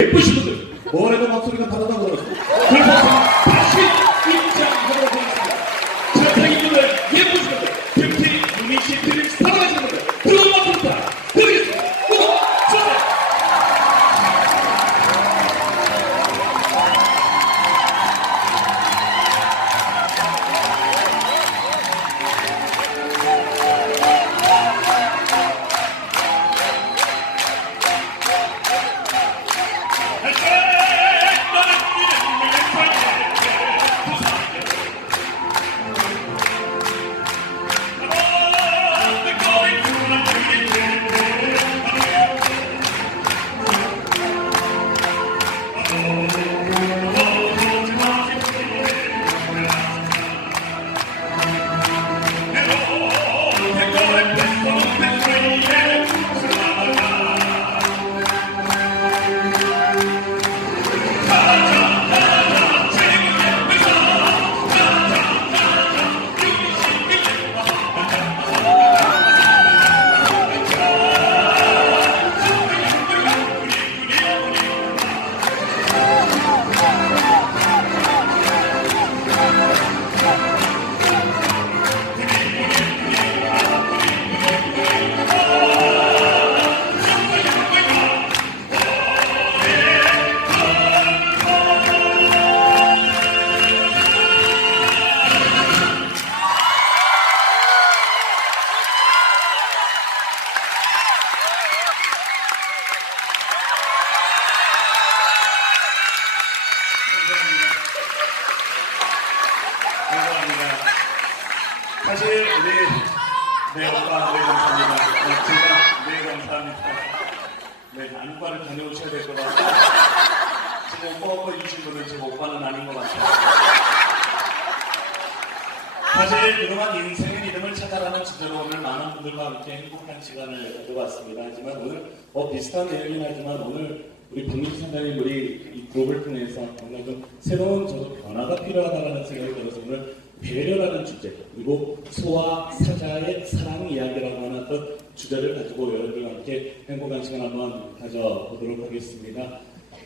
예쁘신 분들 뭐래도 목소리가 다르다고 들었어요. 그래서 다시 입장하도록 하겠습니다. 잘생긴 분들, 예쁘신 분들, 특히 유니시 드림 사랑하시는 분들 뜨거운 박수 부탁드리겠습니다. 구독, 좋아요. 사실 우리 네 오빠 네 감사합니다. 제가 네 감사합니다. 네 안과를 다녀오셔야 될 것 같아요. 지금 오빠 이신 분은 지금 오빠는 아닌 것 같아요. 사실 그동안 인생의 리듬을 찾아라는 주제로 오늘 많은 분들과 함께 행복한 시간을 가져봤습니다. 하지만 오늘 비슷한 내용이긴 하지만 오늘 우리 박민수 선생님 우리 이 그룹을 통해서 뭔가 좀 새로운 변화가 필요하다는 생각이 들어서 오늘 배려라는 주제 그리고 소와 사자의 사랑 이야기라고 하는 어떤 주제를 가지고 여러분들과 함께 행복한 시간 한번 가져보도록 하겠습니다.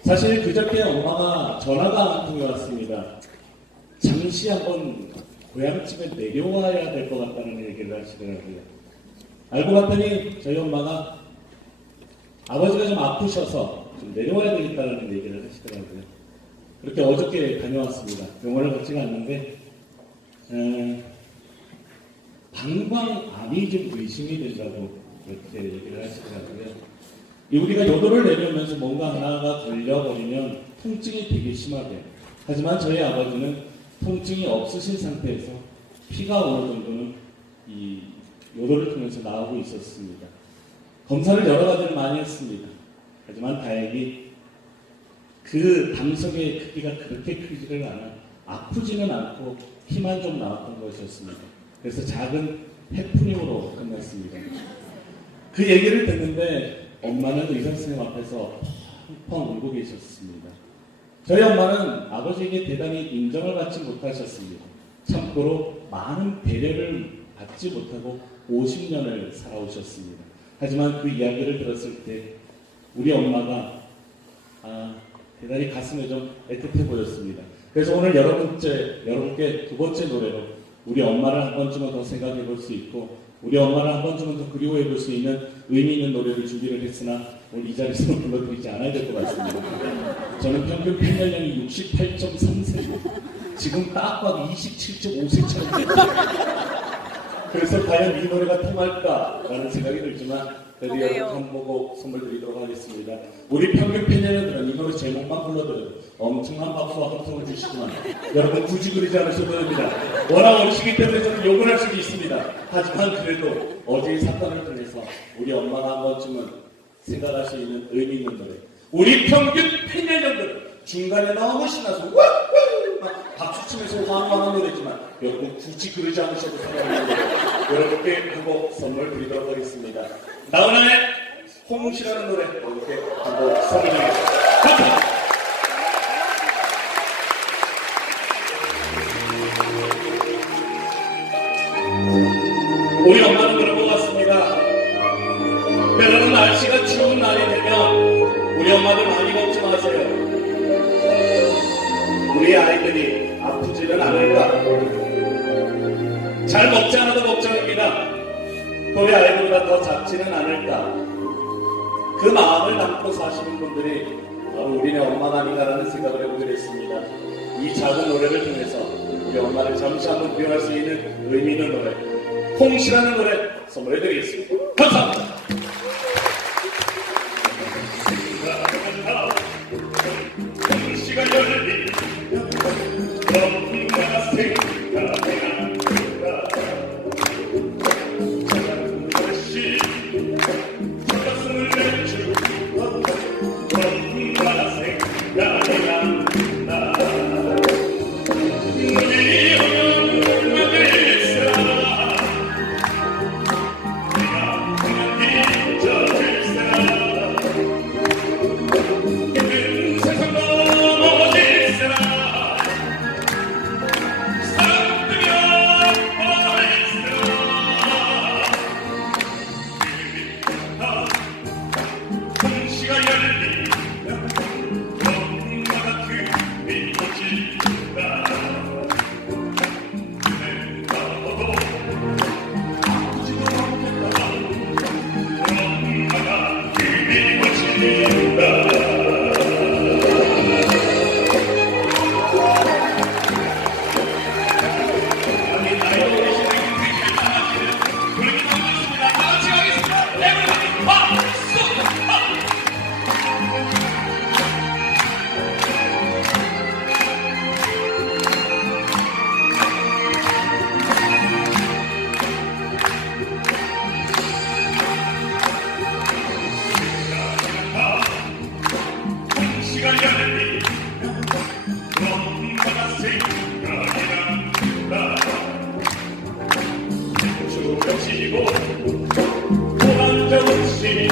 사실 그저께 엄마가 전화가 한 통이 왔습니다. 잠시 한번 고향집에 내려와야 될 것 같다는 얘기를 하시더라고요. 알고 봤더니 저희 엄마가 아버지가 좀 아프셔서 좀 내려와야 되겠다는 얘기를 하시더라고요. 그렇게 어저께 다녀왔습니다. 병원을 같이 갔는데 방광암이 좀 의심이 된다고 그렇게 얘기를 하시더라고요. 우리가 요도를 내려오면서 뭔가 하나가 걸려버리면 통증이 되게 심하대요. 하지만 저희 아버지는 통증이 없으신 상태에서 피가 어느 정도는 이 요도를 통해서 나오고 있었습니다. 검사를 여러 가지를 많이 했습니다. 하지만 다행히 그 담석의 크기가 그렇게 크지를 않아 아프지는 않고 피만 좀 나왔던 것이었습니다. 그래서 작은 해프닝으로 끝났습니다. 그 얘기를 듣는데 엄마는 의사 선생님 앞에서 펑펑 울고 계셨습니다. 저희 엄마는 아버지에게 대단히 인정을 받지 못하셨습니다. 참고로 많은 배려를 받지 못하고 50년을 살아오셨습니다. 하지만 그 이야기를 들었을 때 우리 엄마가 대단히 가슴에 좀 애틋해 보였습니다. 그래서 오늘 여러분께 두 번째 노래로 우리 엄마를 한 번쯤은 더 생각해 볼 수 있고 우리 엄마를 한 번쯤은 더 그리워해 볼 수 있는 의미 있는 노래를 준비를 했으나 오늘 이 자리에서 불러드리지 않아야 될 것 같습니다. 저는 평균 팬연령이 68.3세입니다. 지금 딱 봐도 27.5세처럼 그래서 과연 이 노래가 통할까라는 생각이 들지만 그래도 여러분 한 보고 선물 드리도록 하겠습니다. 우리 평균 팬연령들은 이 노래 제목만 불러드려도 엄청난 박수와 함성을 주시지만 여러분 굳이 그러지 않으셔도 됩니다. 워낙 어리시기 때문에 저는 욕을 할 수도 있습니다. 하지만 그래도 어제의 사건을 통해서 우리 엄마가 한 번쯤은 생각할 수 있는 의미 있는 노래 우리 평균 팬연령들은 중간에 너무 신나서 막 박수치면서 환호하는 노래지만 여러분 굳이 그러지 않으셔도 상관없습니다. 여러분께 한 곡 선물 드리도록 하겠습니다. 나훈아의 홍시라는 노래 이렇게 한 곡 선물 드리겠습니다. 감사합니다. 우리 엄마는 그런 것 같습니다. 때로는 날씨가 추운 날이 되면 우리 엄마들 많이 걱정하세요. 아이들이 아프지는 않을까? 잘 먹지 않아도 걱정입니다. 우리 아이들보다 더 작지는 않을까? 그 마음을 담고 사시는 분들이 바로 우리네 엄마가 아닌가라는 생각을 해보게 됐습니다. 이 작은 노래를 통해서 우리 엄마를 잠시 한번 구경할 수 있는 의미 있는 노래, 홍시라는 노래 선물해드리겠습니다. 감사합니다. 홍시가 열리면 너무나 생각난다. 작은 것이 가슴을 내주고 너무나 생각이 난다. 눈이 얼마들 사람 네가 그냥 잊어질 사람 힘든 세상 넘어질 사람 사랑되면 버릴 사람 홍시가 열리면 너무나 그리워진다. 내가도 아프지도 않겠다. 너무나 그리워진다. 아니 나의 노래 시간이 우리를 담아주는 우리 반갑습니다. 다 같이 가겠습니다. everybody 박수! 홍시가 열리면 너무나 생각이 난다. 죽어지고 고난적은 시도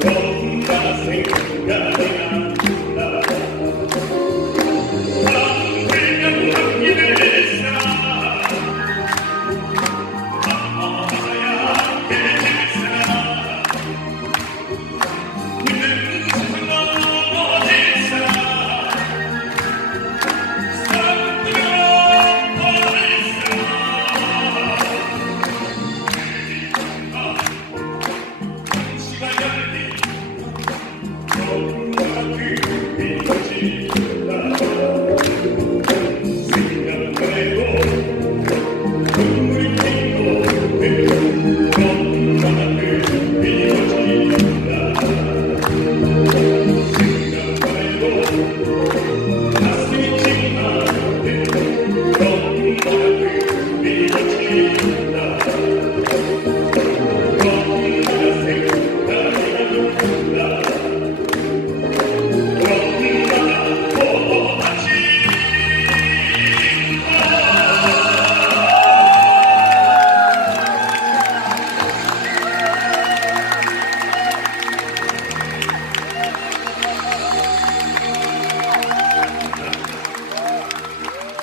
너무나 생각이 난다. 바람 불면 남기를 사람 아마야 깨질 사람 힘든 세상 넘어질 사람 사랑되면 버릴 사람 홍시가 열리면 너무나 그리워진다. 생각만 해도 눈물이 피고 너무나 그리워진다. 생각만 해도 가슴이 찡하는데 너무나 그리워진다. 너무나 생각이 난다. 너무나 고마워진다.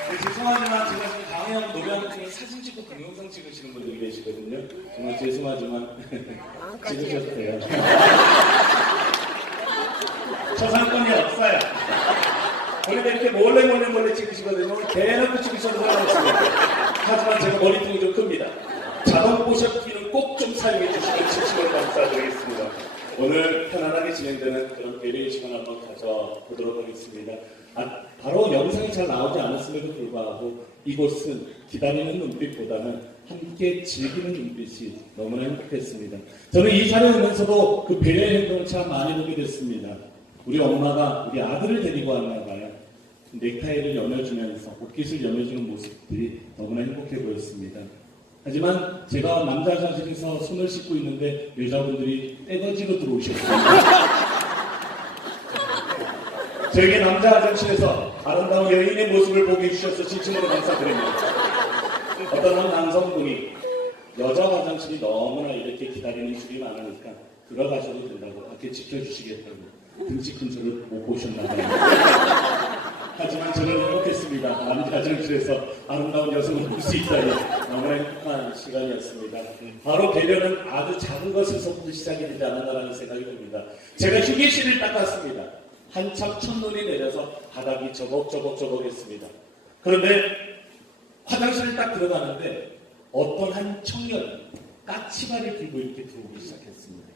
네, 죄송하지만 제가 지금 강의하고 노래하는 중에 사진 찍고 동영상 찍으시는 분들이 계시거든요. 정말 죄송하지만 찍으셔도 돼요. 저상권이 없어요. 원래 이렇게 몰래 찍으시거든요. 오늘 대놓고 찍으셔도 상관없습니다. 하지만 제가 머리통이 좀 큽니다. 자동 보셔기는 꼭 좀 사용해 주시면 진심으로 감사드리겠습니다. 오늘 편안하게 진행되는 그런 배려의 시간 한번 가져보도록 하겠습니다. 바로 영상이 잘 나오지 않았음에도 불구하고 이곳은 기다리는 눈빛보다는 함께 즐기는 눈빛이 너무나 행복했습니다. 저는 이 자리에 오면서도 그 배려의 행동을 참 많이 보게 됐습니다. 우리 엄마가 우리 아들을 데리고 왔나 봐요. 넥타이를 여며주면서 옷깃을 여며주는 모습들이 너무나 행복해 보였습니다. 하지만 제가 남자 화장실에서 손을 씻고 있는데 여자분들이 떼거지로 들어오셨습니다. 저에게 남자 화장실에서 아름다운 여인의 모습을 보게 해주셔서 진심으로 감사드립니다. 어떤 한 남성분이 여자 화장실이 너무나 이렇게 기다리는 줄이 많으니까 들어가셔도 된다고 밖에 지켜주시겠다고 등치 큰 저를 못 보셨나 봐요. 하지만 저는 행복했습니다. 남자 화장실에서 아름다운 여성을 볼 수 있다니 너무나 행복한 시간이었습니다. 바로 배려는 아주 작은 것에서부터 시작이 되지 않았나라는 생각이 듭니다. 제가 휴게실을 닦았습니다. 한참 첫눈이 내려서 바닥이 저벅저벅했습니다. 그런데 화장실을 딱 들어가는데 어떤 한 청년이 까치발을 들고 이렇게 들어오기 시작했습니다.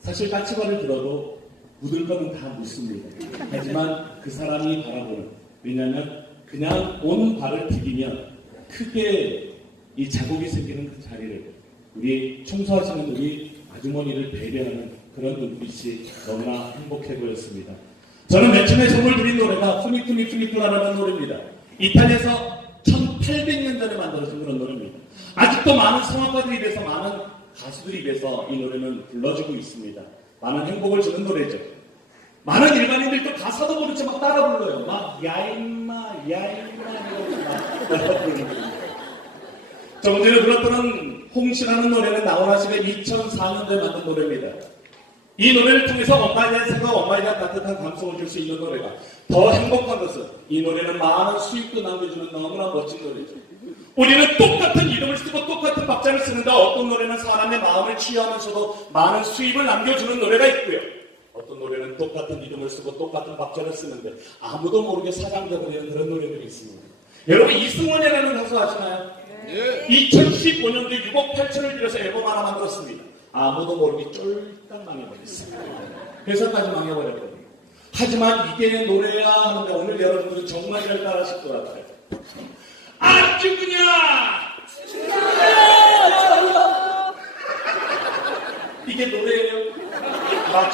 사실 까치발을 들어도 묻을 거는 다 묻습니다. 하지만 그 사람이 바라보는, 왜냐하면 그냥 온 발을 디디면 크게 이 자국이 생기는 그 자리를 우리 청소하시는 우리 아주머니를 배려하는 그런 눈빛이 너무나 행복해 보였습니다. 저는 맨 처음에 선물 드린 노래가 푸니푸니푸니푸라라는 노래입니다. 이탈리아에서 1800년 전에 만들어진 그런 노래입니다. 아직도 많은 성악가들 입에서, 많은 가수들 입에서 이 노래는 불러지고 있습니다. 많은 행복을 주는 노래죠. 많은 일반인들도 가사도 모르지 막 따라 불러요. 막 야임마 이러면서 막 따라 부릅니다. 조금 전에 불렀던 홍시라는 노래는 나훈아 씨가 2004년도에 만든 노래입니다. 이 노래를 통해서 엄마에 대한 생각, 엄마에 대한 따뜻한 감성을 줄 수 있는 노래가, 더 행복한 것은 이 노래는 많은 수익도 남겨주는 너무나 멋진 노래죠. 우리는 똑같은 이름을 쓰고 똑같은 박자를 쓰는데 어떤 노래는 사람의 마음을 치유하면서도 많은 수입을 남겨주는 노래가 있고요. 어떤 노래는 똑같은 이름을 쓰고 똑같은 박자를 쓰는데 아무도 모르게 사장되어버리는 그런 노래들이 있습니다. 여러분 이승원이라는 가수 아시나요? 네. 2015년도에 6억 8천을 들여서 앨범 하나 만들었습니다. 아무도 모르게 쫄딱 망해버렸습니다. 회사까지 망해버렸거든요. 하지만 이게 노래야 하는데 오늘 여러분들은 정말 잘 따라하실 것 같아요. 아주 그냥 이게 노래예요. 막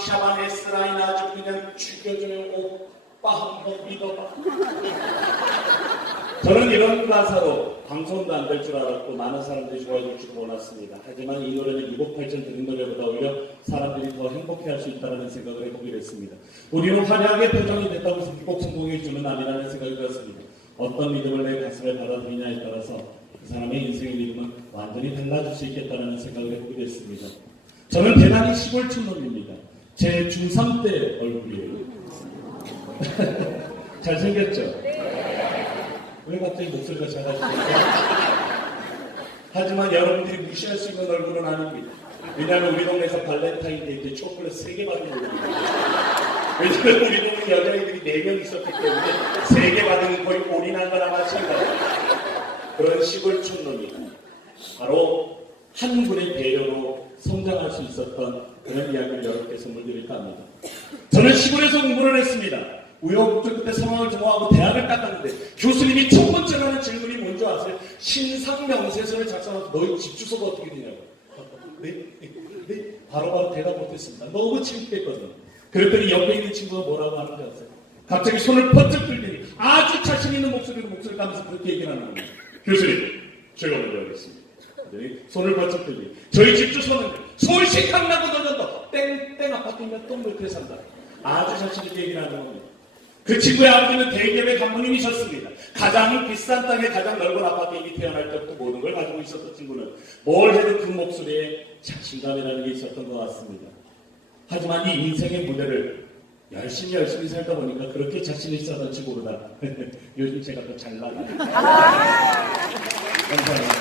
샤방 에스라인 아주 그냥 죽여줘요. 오빠 한번 믿어봐. 저는 이런 가사로 방송도 안 될 줄 알았고 많은 사람들이 좋아해줄 줄 몰랐습니다. 하지만 이 노래는 6억 8천 들은 노래보다 오히려 사람들이 더 행복해할 수 있다는 생각을 해보게 됐습니다. 우리는 화려하게 표정이 됐다고 해서 꼭 성공해주는 남이라는 생각이 들었습니다. 어떤 믿음을 내 가슴에 받아들이냐에 따라서 그 사람의 인생의 믿음은 완전히 달라질 수 있겠다는 생각을 해보게 됐습니다. 저는 대단히 시골촌 놈입니다. 제 중3 때 얼굴이에요. 잘생겼죠? 왜 갑자기 목소리가 작아지죠? 하지만 여러분들이 무시할 수 있는 얼굴은 아닙니다. 왜냐하면 우리 동네에서 발렌타인데이 때 초콜릿 3개 받은 얼굴입니다. 왜냐하면 우리 동네 여자애들이 4명 있었기 때문에 3개 받으면 거의 올인한 거나 마찬가지입니다. 그런 시골촌 놈이 바로 한 분의 배려로 성장할 수 있었던 그런 이야기를 여러분께 선물 드릴까 합니다. 저는 시골에서 공부를 했습니다. 우여곡절 끝에 상황을 정화하고 대학을 닦았는데 교수님이 첫 번째로 하는 질문이 뭔지 아세요? 신상명세서를 작성해서 너희 집 주소가 어떻게 되냐고. 네? 바로바로 대답 못했습니다. 너무 창피했거든요. 그랬더니 옆에 있는 친구가 뭐라고 하는지 아세요? 갑자기 손을 번쩍 들더니 아주 자신 있는 목소리로 목소리 까면서 그렇게 얘기를 하는 겁니다. 교수님, 제가 먼저 하겠습니다. 손을 번쩍 들더니 저희 집 주소는 서울시 강남구 노년도 땡땡 아파트이면 똥물에 산다. 아주 자신 있게 얘기를 하는 겁니다. 그 친구의 아버지는 대기업의 감독님이셨습니다. 가장 비싼 땅에 가장 넓은 아파트에 이미 태어날 때부터 모든 걸 가지고 있었던 친구는 뭘 해도 그 목소리에 자신감이라는 게 있었던 것 같습니다. 하지만 이 인생의 무대를 열심히 살다 보니까 그렇게 자신 있었는지 모르다. 요즘 제가 더 잘 나가요. 감사합니다.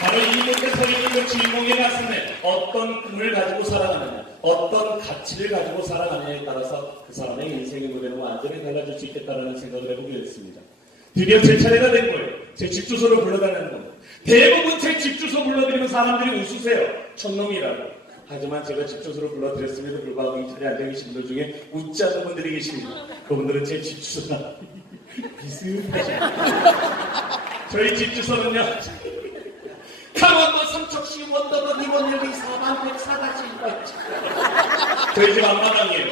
바로 이 무대 서 있는 그 주인공의 가슴에 어떤 꿈을 가지고 살아가느냐, 어떤 가치를 가지고 살아가느냐에 따라서 그 사람의 인생의 무대는 완전히 달라질 수 있겠다는 생각을 해보게 됐습니다. 드디어 제 차례가 된 거예요. 제 집 주소를 불러달라는 겁니다. 대부분 제 집 주소 불러드리면 사람들이 웃으세요. 촌놈이라고. 하지만 제가 집 주소를 불러드렸음에도 불구하고 이 자리에 앉아 계신 분들 중에 웃지 않는 분들이 계십니다. 그분들은 제 집 주소가 비슷하죠. 저희 집 주소는요. 강원도 삼척시 원더번 임원일기 4만 104-1까지 저희 집 앞마당이에요.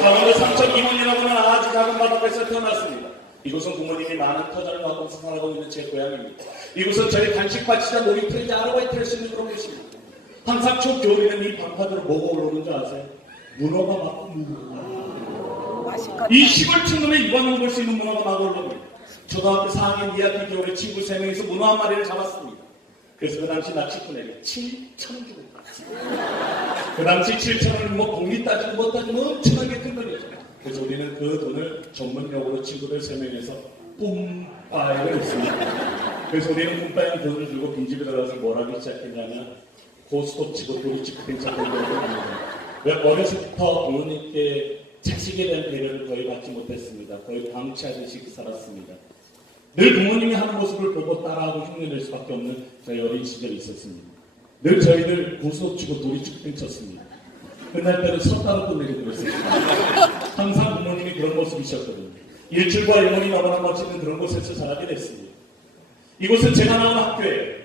강원도 삼척 임원이라고는 아주 작은 바닷가에서 태어났습니다. 이곳은 부모님이 많은 터전을 갖고 살아가고 있는 제 고향입니다. 이곳은 저희 간식밭이자 놀이터이자 아르바이트 할 수 있는 그런 곳입니다. 항상 초겨울에는 이 방파들을 뭐가 올라오는 줄 아세요? 문어가 막 이 시골 친구는 입안으로 볼 수 있는 문어가 막 올라옵니다. 초등학교 4학년 2학기 겨울에 친구 3명이서 문어 한 마리를 잡았습니다. 그래서 그 당시 낚시꾼에게 7,000원 주고 갔습니다. 그 당시 7,000원은 뭐 공리 따지고 뭐 따지고 엄청나게 큰 돈이었죠. 그래서 우리는 그 돈을 전문용어로 친구들 3명이서 뿜빠이를 했습니다. 그래서 우리는 뿜빠이 돈을 들고 빈집에 들어가서 뭘 하기 시작했냐면 고스톱 치고 도리치고 괜찮은 거를 합니다. 왜 어려서부터 부모님께 자식에 대한 배려를 거의 받지 못했습니다. 거의 방치하듯이 살았습니다. 늘 부모님이 하는 모습을 보고 따라하고 흉내낼 수밖에 없는 저희 어린 시절이 있었습니다. 늘 저희들 고소치고 도리축 쳤습니다. 끝날 때는 섰다로 끝내고 그랬습니다. 항상 부모님이 그런 모습이셨거든요. 일출과 일몰이 너무나 멋지는 그런 곳에서 자라게 됐습니다. 이곳은 제가 나온 학교예요.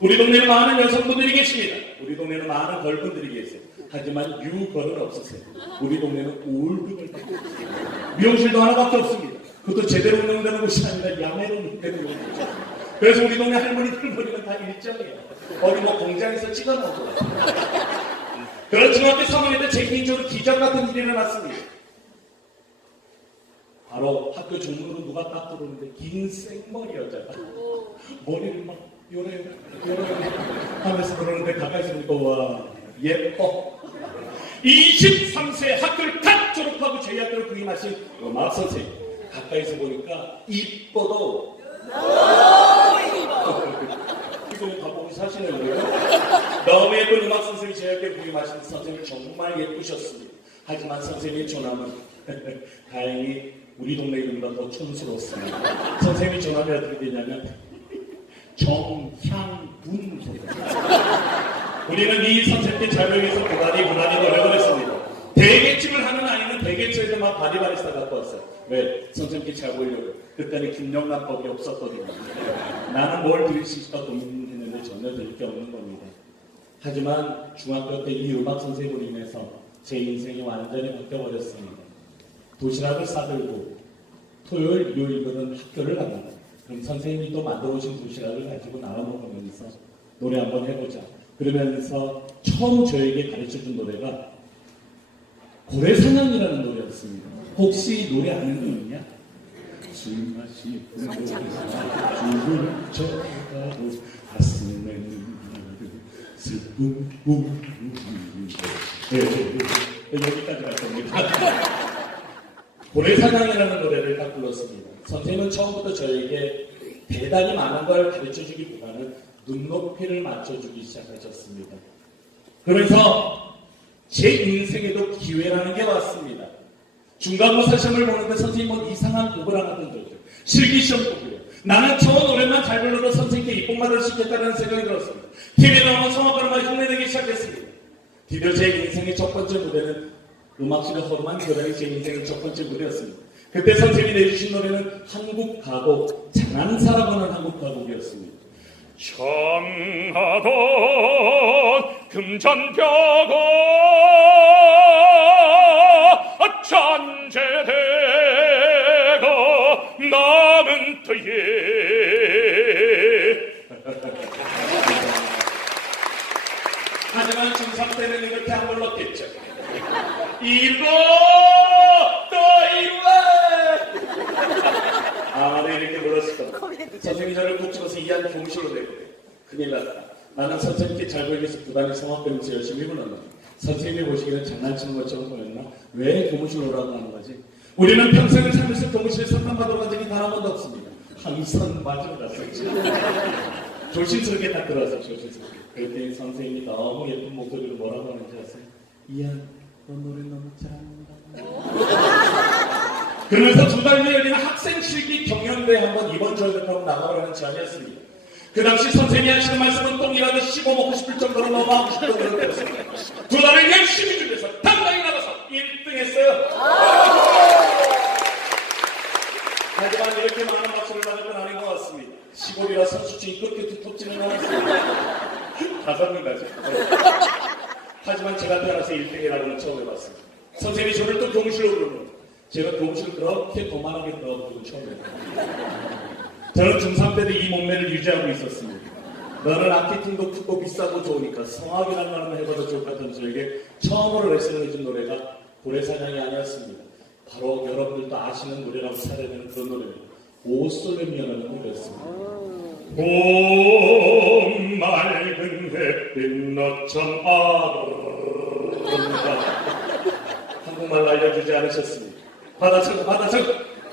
우리 동네에는 많은 여성분들이 계십니다. 우리 동네에는 많은 걸분들이 계세요. 하지만 유걸은 없으세요. 우리 동네는 올드걸 딱 없어요. 미용실도 하나밖에 없습니다. 그것도 제대로 운영되는 곳이 아니라 야매로 운영되는 곳이죠. 그래서 우리 동네 할머니들 머리는 다 일정이에요. 어디 뭐 공장에서 찍어놓은 거예요. 그런 중학교 3학년 때 제 개인적으로 기적 같은 일이 일어났습니다. 바로 학교 중문으로 누가 딱 들어오는데 긴 생머리 여자가 머리를 막 요래 하면서 들어오는데 가까이서 보니까 와 예뻐. 23세 학교를 딱 졸업하고 저희 학교를 부임하신 음악 선생님. 가까이서 보니까 이뻐도 이거 가보고 사시는 거예요. 너무 예쁜 음악 선생님이 저희 학교를 부임하신 선생님이 정말 예쁘셨습니다. 하지만 선생님의 조남은 다행히 우리 동네 이름보다 더 촌스러웠습니다. 선생님이 조남이 어떻게 되냐면 정향군 선생님. 우리는 이 선생님께 자료에서 고단히 노력을 했습니다. 대게집을 하는 아이는 대게집에서 막 바리바리스타 갖고 왔어요. 왜? 선생님께 잘 보이려고. 그때는 김영란법이 없었거든요. 나는 뭘 드릴 수 있을까 고민했는데 전혀 드릴 게 없는 겁니다. 하지만 중학교 때 이 음악 선생님으로 인해서 제 인생이 완전히 바뀌어버렸습니다. 도시락을 싸들고 토요일, 일요일은 학교를 갑니다. 그럼 선생님이 또 만들어오신 도시락을 가지고 나눠 먹으면서 노래 한번 해보자. 그러면서 처음 저에게 가르쳐준 노래가 고래사냥이라는 노래였습니다. 혹시 노래 아는 분 있냐? 술 마시고 죽을 쳐가고 가슴에는 슬픈 여기까지 갈 겁니다. 고래사냥이라는 노래를 딱 불렀습니다. 선생님은 처음부터 저에게 대단히 많은 걸 가르쳐주기보다는 눈높이를 맞춰주기 시작하셨습니다. 그래서 제 인생에도 기회라는 게 왔습니다. 중간고사 시험을 보는데 선생님 뭐 이상한 곡을 하나 던졌죠. 실기시험 곡이에요. 나는 처음 노래만 잘 불러도 선생님께 입봉받을 수 있겠다는 생각이 들었습니다. TV에 나오는 성악가를 많이 흉내내기 시작했습니다. 드디어 제 인생의 첫 번째 무대는 음악실의 허름한 교당이 제 인생의 첫 번째 무대였습니다. 그때 선생님이 내주신 노래는 한국 가곡, 장한 사람은 한국 가곡이었습니다. 청하던 금잔뼈가 잔재대가 남은 터에 하지만 중3 때는 이렇게 안 불렀겠죠. 이거 또 이거 아마도 이렇게 불렀을 겁니다. 선생님이 저를 꼭 집어서 이한 교무실로 내보내요. 큰일 났다. 나는 선생님께 잘 보이면서 부단히 성악배우면서 열심히 불렀는데 선생님이 보시기에는 장난치는 것처럼 보였나? 왜 교무실로 오라고 하는 거지? 우리는 평생을 살면서 교무실에 상담받으러 간 적이 단 한 번도 없습니다. 항상 맞으러 갔었지. 조심스럽게 딱 들어와서 조심스럽게. 그랬더니 선생님이 너무 예쁜 목소리로 뭐라고 하는지 아세요? 이한, 너 노래 너무 잘한다. 그러면서 2달 후에 열리는 학생 실기 경연대회 한번 이번 주에도 나가라는 제안이었습니다. 그 당시 선생님이 하시는 말씀은 똥이라도 씹어먹고 싶을 정도로 너무 하고 싶던 그런 때였습니다. 2달을 열심히 준비해서 당당히 나가서 1등 했어요. 하지만 이렇게 많은 박수를 받을 건 아닌 것 같습니다. 시골이라 선수층이 그렇게 두텁지는 않았습니다. 5명 가죠. 하지만 제가 태어나서 1등이라고는 처음 해봤습니다. 선생님이 저를 또 교무실로 부르는 제가 교무실을 그렇게 거만하게 들어가고 처음 해봤습니다. 저는 중3 때도 이 몸매를 유지하고 있었습니다. 너는 악기팀도 크고 비싸고 좋으니까 성악이라는 말만 해봐도 좋을 것 같은 저에게 처음으로 레슨을 해준 노래가 고래사냥이 아니었습니다. 바로 여러분들도 아시는 노래라고 찾아내는 그런 노래입니다. 오솔레미아라는 노래였습니다. 봄 맑은 햇빛 너참 아름다. 한국말로 알려주지 않으셨습니다. 받아서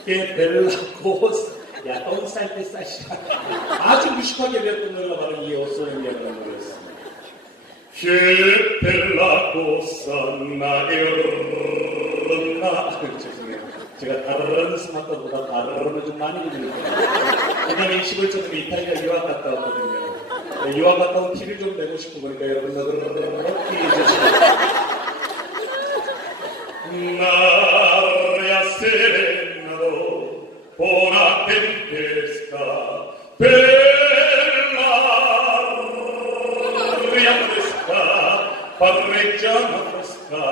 벨라코스 야, 똥 쌀 때 싸시라. 아주 무식하게 배웠던 노래가 바로 이 오솔레미아라는 노래였습니다. che per la cosa naeorna 죄송해요. 제가 다른 스마트보다 다른을 좀 많이 부르니까. 왜냐면 20월 초에 이탈리아 유학 갔다 왔거든요. 네, 유학 갔다 온 티를 좀 내고 싶은 거니까 여러분들 티 해주시고. Un'aria serenado, buona tempesta, bella aria fresca, parreggiano fresca,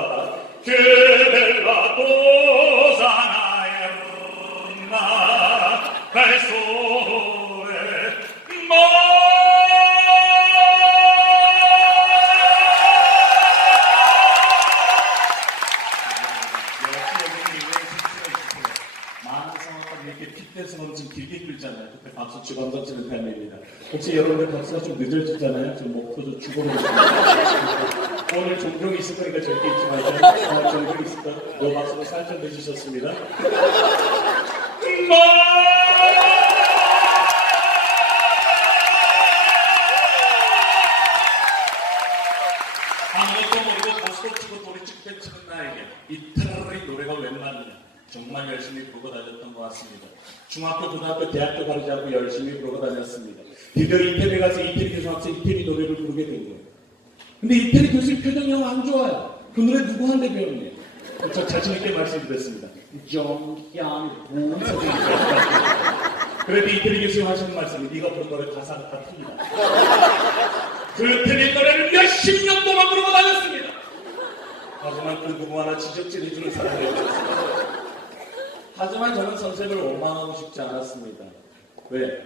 che bella cosa naerna, per sole, 많은 상황을 이렇게 핏대서 넘친 길게 끌잖아요. 그때 박수 주방석 치는 타임입니다. 혹시 여러분들 박수가 좀 늦어지잖아요. 좀 목도 좀 죽어버리잖아요. 오늘 종종 있을 거니까 절대 잊지 마세요. 종종 있을 거. 요 박수도 살짝 늦으셨습니다. 아무것도 모르고 고스톱 치고 도리치기 치는 나에게 이 트라리 노래가 웬 말이냐. 정말 열심히 부르고 다녔던 것 같습니다. 중학교, 고등학교, 대학교 가르지 않고 열심히 부르고 다녔습니다. 드디어 이태리 가서 이태리 교수 앞에서 이태리 노래를 부르게 된 거예요. 근데 이태리 교수님 표정이 영 안 좋아요. 그 노래 누구한테 배웠네요? 저 자신있게 말씀드렸습니다. 정현 보선생님. 그래도 이태리 교수님 하시는 말씀이 네가 부른 노래 가사가 다 틀리다. 그 틀린 노래를 몇십 년 동안 부르고 다녔습니다. 하지만 그 누구 하나 지적질해주는 사람이 없었습니다. 하지만 저는 선생님을 원망하고 싶지 않았습니다. 왜?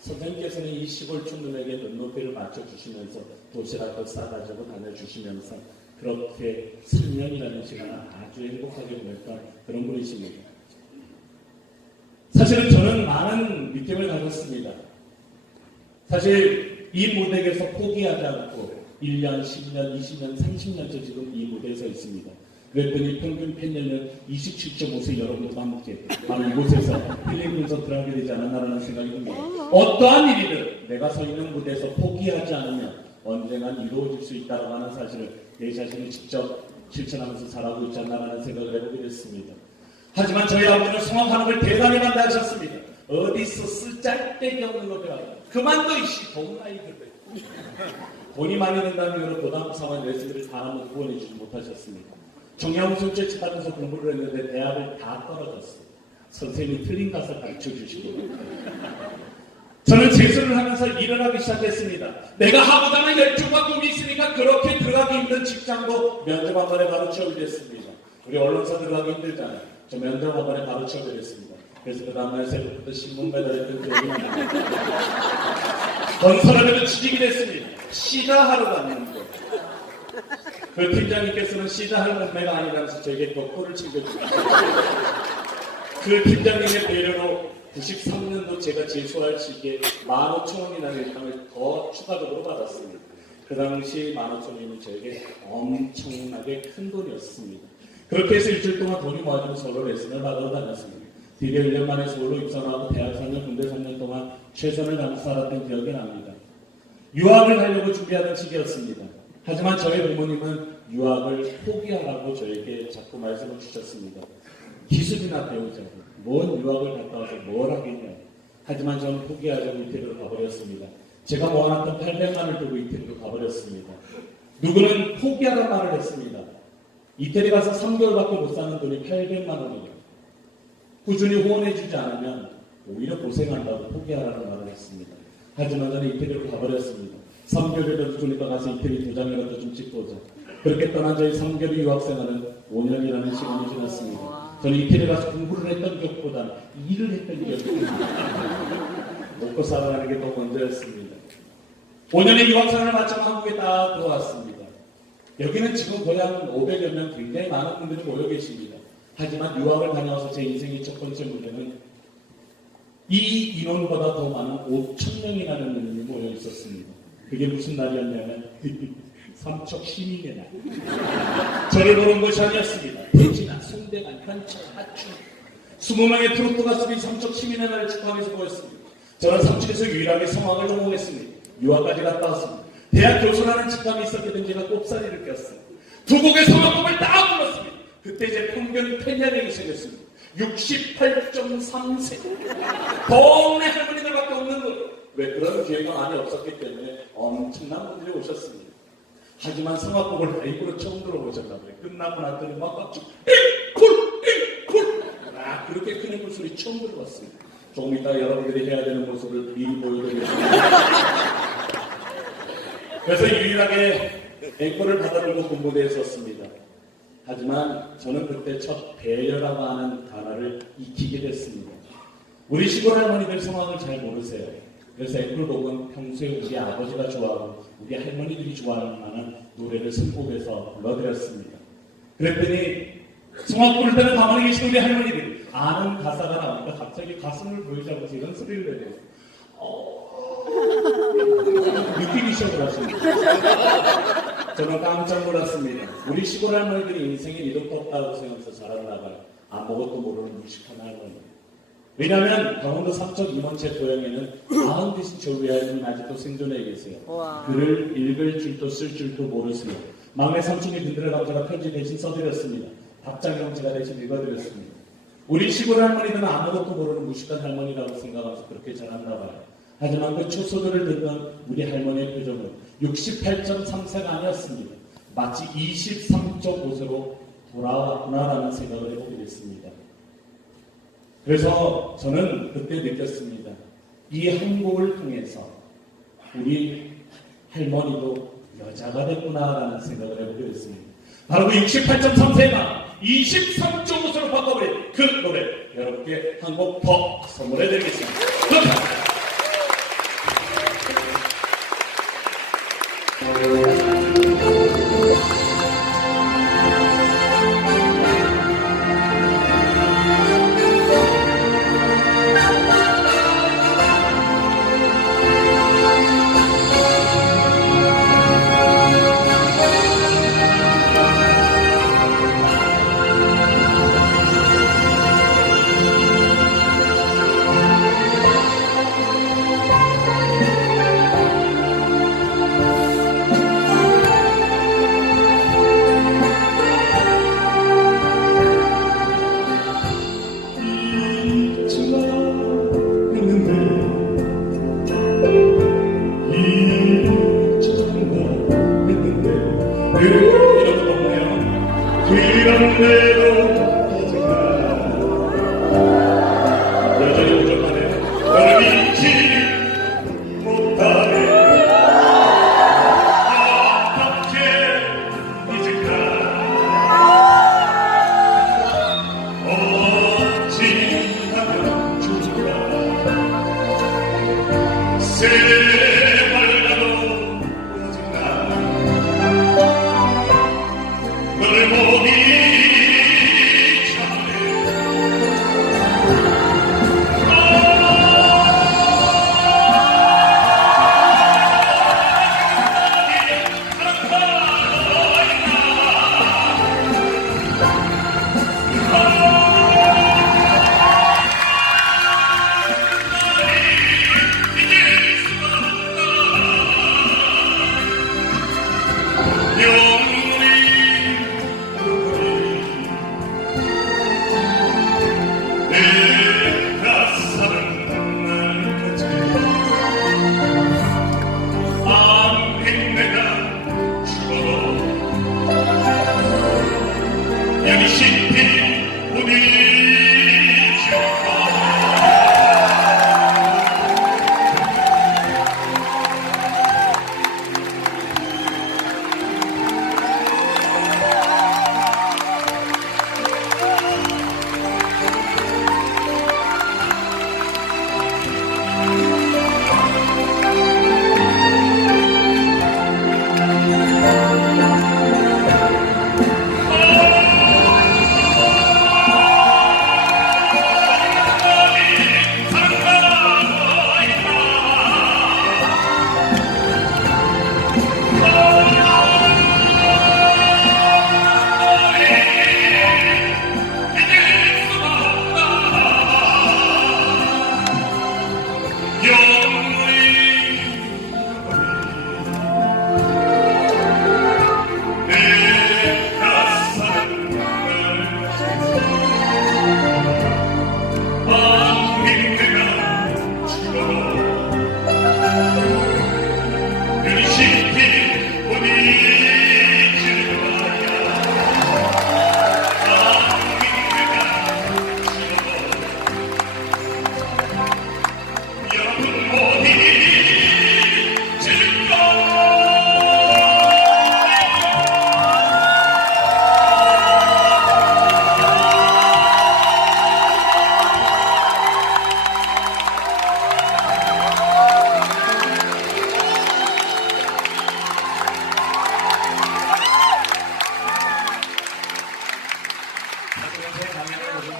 선생님께서는 이 시골 촌놈에게 눈높이를 맞춰주시면서 도시락도 싸가지고 다녀주시면서 그렇게 3년이라는 시간을 아주 행복하게 보냈던 그런 분이십니다. 사실은 저는 많은 느낌을 가졌습니다. 사실 이 무대에서 포기하지 않고 1년, 10년, 20년, 30년째 지금 이 무대에 서 있습니다. 그랬더니 평균 팬연은 27.5세 여러분과 함께 바로 이곳에서 필링 콘서트를 하게 되지 않았나라는 생각이 듭니다. 어떠한 일이든 내가 서 있는 무대에서 포기하지 않으면 언젠간 이루어질 수 있다고 하는 사실을 내 자신이 직접 실천하면서 살아가고 있지 않나라는 생각을 해보게 됐습니다. 하지만 저희 아버지는 성악하는 걸 대단히 만다하셨습니다. 어디서 쓸짤데기 없는 거 배워라. 그만둬 이씨 동나이들. 돈이 많이 든다는 이유로 고등학교 3학년 레슨비를 다 한번 후원해주지 못하셨습니다. 정양훈술제 치하면서 공부를 했는데 대학을 다 떨어졌어요. 선생님이 틀린 가사 가르쳐주시고 저는 재수를 하면서 일을 하기 시작했습니다. 내가 하고자 하는 열정과 꿈이 있으니까 그렇게 들어가기 힘든 직장도 면접 한 번에 바로 취업이 됐습니다. 우리 언론사 들어가기 힘들잖아요. 저 면접 한 번에 바로 취업이 됐습니다. 그래서 그 다음날 새벽부터 신문 배달했던 기억이 납니다. 건설업에도 취직이 됐습니다. 시가 하러 갔는데 그 팀장님께서는 시다 할 몸매가 아니라면서 저에게 벽돌을 챙겨주셨습니다. 그 팀장님의 배려로 93년도 제가 재수할 시기에 15,000원이라는 일당을 더 추가적으로 받았습니다. 그 당시 15,000원이면 저에게 엄청나게 큰 돈이었습니다. 그렇게 해서 일주일 동안 돈이 모아지고 서울로 레슨을 받으러 다녔습니다. 드디어 1년 만에 서울로 입선하고 대학 3년, 군대 3년 동안 최선을 다해서 살았던 기억이 납니다. 유학을 하려고 준비하던 시기였습니다. 하지만 저희 부모님은 유학을 포기하라고 저에게 자꾸 말씀을 주셨습니다. 기술이나 배우자고 뭔 유학을 갔다 와서 뭘 하겠냐. 하지만 저는 포기하자고 이태리로 가버렸습니다. 제가 모아놨던 800만 원을 들고 이태리로 가버렸습니다. 누구는 포기하라는 말을 했습니다. 이태리 가서 3개월밖에 못 사는 돈이 800만 원이에요. 꾸준히 후원해주지 않으면 오히려 고생한다고 포기하라는 말을 했습니다. 하지만 저는 이태리로 가버렸습니다. 3개월이라도 주니까 가서 이태리 도장이라도 좀 찍고 오자. 그렇게 떠난 저희 3개월 유학생활은 5년이라는 시간이 지났습니다. 저는 이태리 가서 공부를 했던 기억보다 일을 했던 기억이 납니다. 먹고 살아가는 게 더 먼저였습니다. 5년의 유학생활을 마치고 한국에 딱 들어왔습니다. 여기는 지금 거의 한 500여 명 굉장히 많은 분들이 모여 계십니다. 하지만 유학을 다녀와서 제 인생의 첫 번째 문제는 이 인원보다 더 많은 5,000명이라는 인원이 모여 있었습니다. 그게 무슨 날이었냐면 삼척 시민의 날. 저를 보는 것이 아니었습니다. 대진아, 송대관, 현철, 하춘 20명의 트로트 가수들이 삼척 시민의 날을 축하하면서 모였습니다. 저는 삼척에서 유일하게 성악을 전공했습니다. 유학까지 갔다 왔습니다. 대학 교수라는 직감이 있었기 때문에 제가 꼽사리를 꼈어요. 두 곡의 성악곡을 딱 불렀습니다. 그때 이제 평균 폐년량이 생겼습니다. 68.3세. 동네 할머니들밖에 없는 거. 왜 그런 기회가 많이 없었기 때문에 엄청난 분들이 오셨습니다. 하지만 성악곡을 라이브로 처음 들어보셨다고요. 끝나고 났더니 막 박수 앵콜 그렇게 큰 앵콜 소리 처음 들어봤습니다. 조금 이따 여러분들이 해야 되는 모습을 미리 보여드리겠습니다. 그래서 유일하게 앵콜을 받아들고 군부대에 섰습니다. 하지만 저는 그때 첫 배려라고 하는 단어를 익히게 됐습니다. 우리 시골 할머니들 성악을 잘 모르세요. 그래서 앵콜곡은 평소에 우리 아버지가 좋아하고 우리 할머니들이 좋아하는 만한 노래를 선곡해서 불러드렸습니다. 그랬더니 성악 부를 때는 가만히 계신 우리 할머니들이 아는 가사가 나오니까 갑자기 가슴을 보이자면서 이런 소리를 내요. 느끼기 시작을 하십니다. 저는 깜짝 놀랐습니다. 우리 시골 할머니들이 인생에 이렇게 없다고 생각해서 자라나가요. 아무것도 모르는 무식한 할머니. 왜냐하면 강원도 삼척 임원채 고향에는 90대신 저 외할머니 아직도 생존해 계세요. 우와. 글을 읽을 줄도 쓸 줄도 모르세요. 막내 삼촌이 그들에게 제가 편지 대신 써드렸습니다. 답장용 제가 대신 읽어드렸습니다. 우리 시골 할머니들은 아무것도 모르는 무식한 할머니라고 생각하면서 그렇게 자랐나 봐요. 하지만 그 초소들을 듣던 우리 할머니의 표정은 68.3세가 아니었습니다. 마치 23.5세로 돌아왔구나라는 생각을 해보게 됐습니다. 그래서 저는 그때 느꼈습니다. 이 한 곡을 통해서 우리 할머니도 여자가 됐구나라는 생각을 해보게 됐습니다. 바로 그 68.3세가 23.5세로 바꿔버린 그 노래 여러분께 한 곡 더 선물해드리겠습니다. 감사합니다.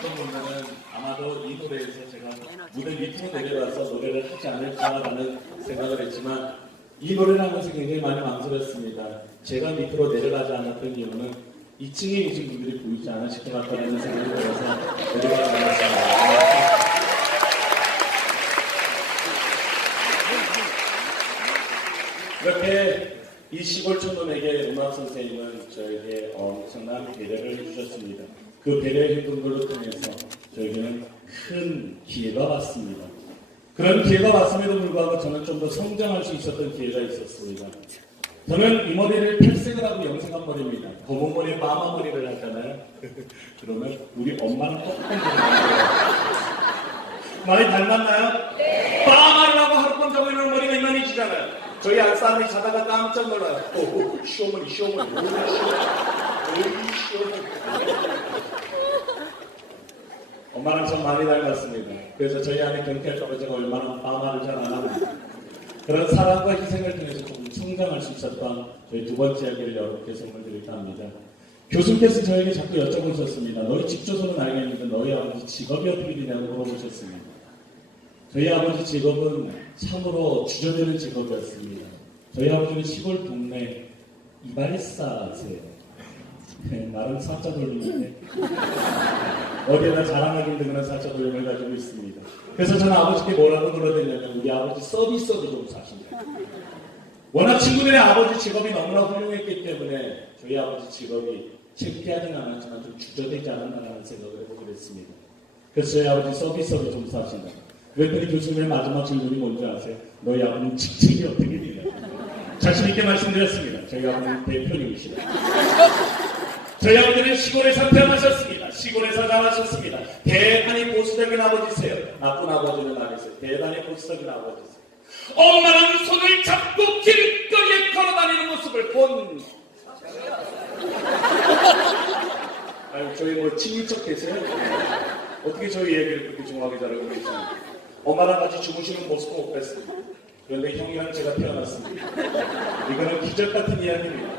어떤 분들은 아마도 이 노래에서 제가 무대 밑으로 내려가서 노래를 하지 않을까라는 생각을 했지만 이 노래를 하면서 굉장히 많이 망설였습니다. 제가 밑으로 내려가지 않았던 이유는 2층에 계신 분들이 보이지 않으실 것 같다는 생각이 들어서 내려가지 않았습니다. 이렇게 이 시골 촌놈에게 음악 선생님은 저에게 엄청난 배려를 해주셨습니다. 그 배려의 행동들을 통해서 저에게는 큰 기회가 왔습니다. 그런 기회가 왔음에도 불구하고 저는 좀 더 성장할 수 있었던 기회가 있었습니다. 저는 이 머리를 탈색을 하고 염색한 머리입니다. 검은 머리에 파마 머리를 하잖아요. 그러면 우리 엄마는 똑같은 머리예요. 많이 닮았나요? 네. 파마를 하고 하루 번 자고 있는 머리가 이만해지잖아요. 저희 안사람이 자다가 깜짝 놀라요. 시어머니. 시어머니. 엄마랑 좀 많이 닮았습니다. 그래서 저희 안에 경찰서가 제가 얼마나 파마를 잘 안 합니다. 그런 사랑과 희생을 통해서 조금 성장할 수 있었던 저희 두 번째 이야기를 여러분께 선물 드릴까 합니다. 교수님께서 저에게 자꾸 여쭤보셨습니다. 너희 집 주소는 알겠는데 너희 아버지 직업이 어떻게 되냐고 물어보셨습니다. 저희 아버지 직업은 참으로 주저되는 직업이었습니다. 저희 아버지는 시골 동네 이발사세요. 나름 사자 돌림인데 어디에나 자랑하기 힘든 그런 사자 돌림을 가지고 있습니다. 그래서 저는 아버지께 뭐라고 그러더냐면 우리 아버지 서비스업을 좀 사신다. 워낙 친구들의 아버지 직업이 너무나 훌륭했기 때문에 저희 아버지 직업이 창피하지는 않았지만 좀 주저되지 않았나라는 생각을 해보고 그랬습니다. 그래서 저희 아버지 서비스업을 좀 사신다. 그랬더니 교수님의 마지막 질문이 뭔지 아세요? 너희 아버님 직책이 어떻게 되냐? 자신 있게 말씀드렸습니다. 저희 아버님 대표님이시다. 저희 아버지는 시골에서 태어나셨습니다. 시골에서 자라셨습니다. 대단히 보수적인 아버지세요. 나쁜 아버지는 아니세요. 대단히 보수적인 아버지세요. 엄마랑 손을 잡고 길거리에 걸어다니는 모습을 본. 아유, 저희 뭐 친인척 계세요? 어떻게 저희 얘기를 그렇게 중하게 잘하고 계십니까? 엄마랑 같이 주무시는 모습도 못 뵀습니다. 그런데 형이랑 제가 태어났습니다. 이거는 기적 같은 이야기입니다.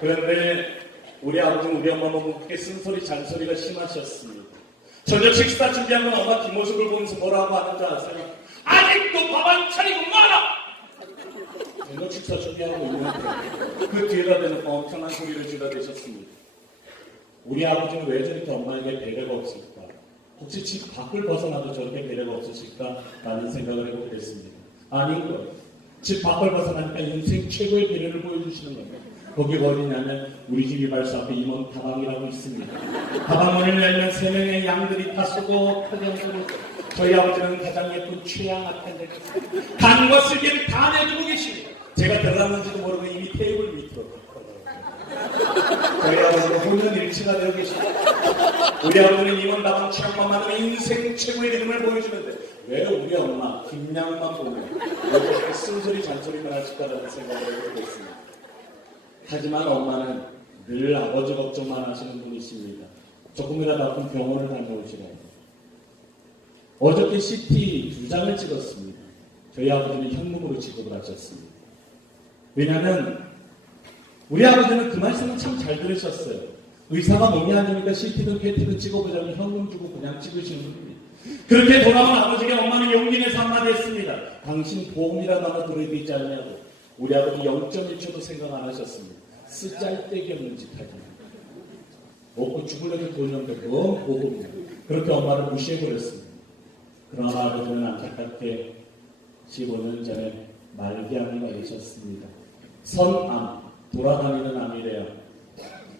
그런데 우리 아버지는 우리 엄마 보고 그렇게 쓴소리 잔소리가 심하셨습니다. 저녁 식사 준비하면 엄마 뒷모습을 보면서 뭐라고 하는 줄 아세요? 아직도 밥 안 차리고 말아! 저녁 식사 준비하고 있는데 그 뒤에다 대는 엄청난 소리를 질러대셨습니다. 우리 아버지는 왜 저렇게 엄마에게 배려가 없을까? 혹시 집 밖을 벗어나도 저렇게 배려가 없으실까? 라는 생각을 해보게 됐습니다. 아닌 거예요. 집 밖을 벗어나니까 인생 최고의 배려를 보여주시는 겁니다. 거기가 어디냐면 우리 집 이발소 앞에 임원 다방이라고 있습니다. 다방문을 열면 3명의 양들이 다 쓰고 포장하고 저희 아버지는 가장 예쁜 최양 앞에 간과 쓸개를 다 내주고 계십니다. 제가 들어갔는지도 모르고 이미 테이블 밑으로 저희 아버지는 혼연일치가 되어 계십니다. 우리 아버지는 임원 다방 최양만 만나면 인생 최고의 리듬을 보여주는데 왜 우리 엄마 김양만 보면 이렇게 쓴소리 잔소리만 하실까라는 생각을 해보고 있습니다. 하지만 엄마는 늘 아버지 걱정만 하시는 분이십니다. 조금이라도 아픈 병원을 다녀오시라고. 어저께 CT 2장을 찍었습니다. 저희 아버지는 현금으로 지급을 하셨습니다. 왜냐하면 우리 아버지는 그 말씀을 참 잘 들으셨어요. 의사가 몸이 안 좋으니까 CT든 PET든 찍어보자면 현금 주고 그냥 찍으시는 분입니다. 그렇게 돌아온 아버지에게 엄마는 용기 내서 한마디 했습니다. 당신 보험이라도 하나 들어야 되지 않냐고. 우리 아버지 0.1초도 생각 안 하셨습니다. 쓰잘데기 없는 짓 하지. 먹고 죽으려고 돈이 없는데 그건 보험이야. 그렇게 엄마를 무시해버렸습니다. 그러나 아버지는 안타깝게 15년 전에 말기암이 걸리셨습니다. 선암, 돌아다니는 암이래요.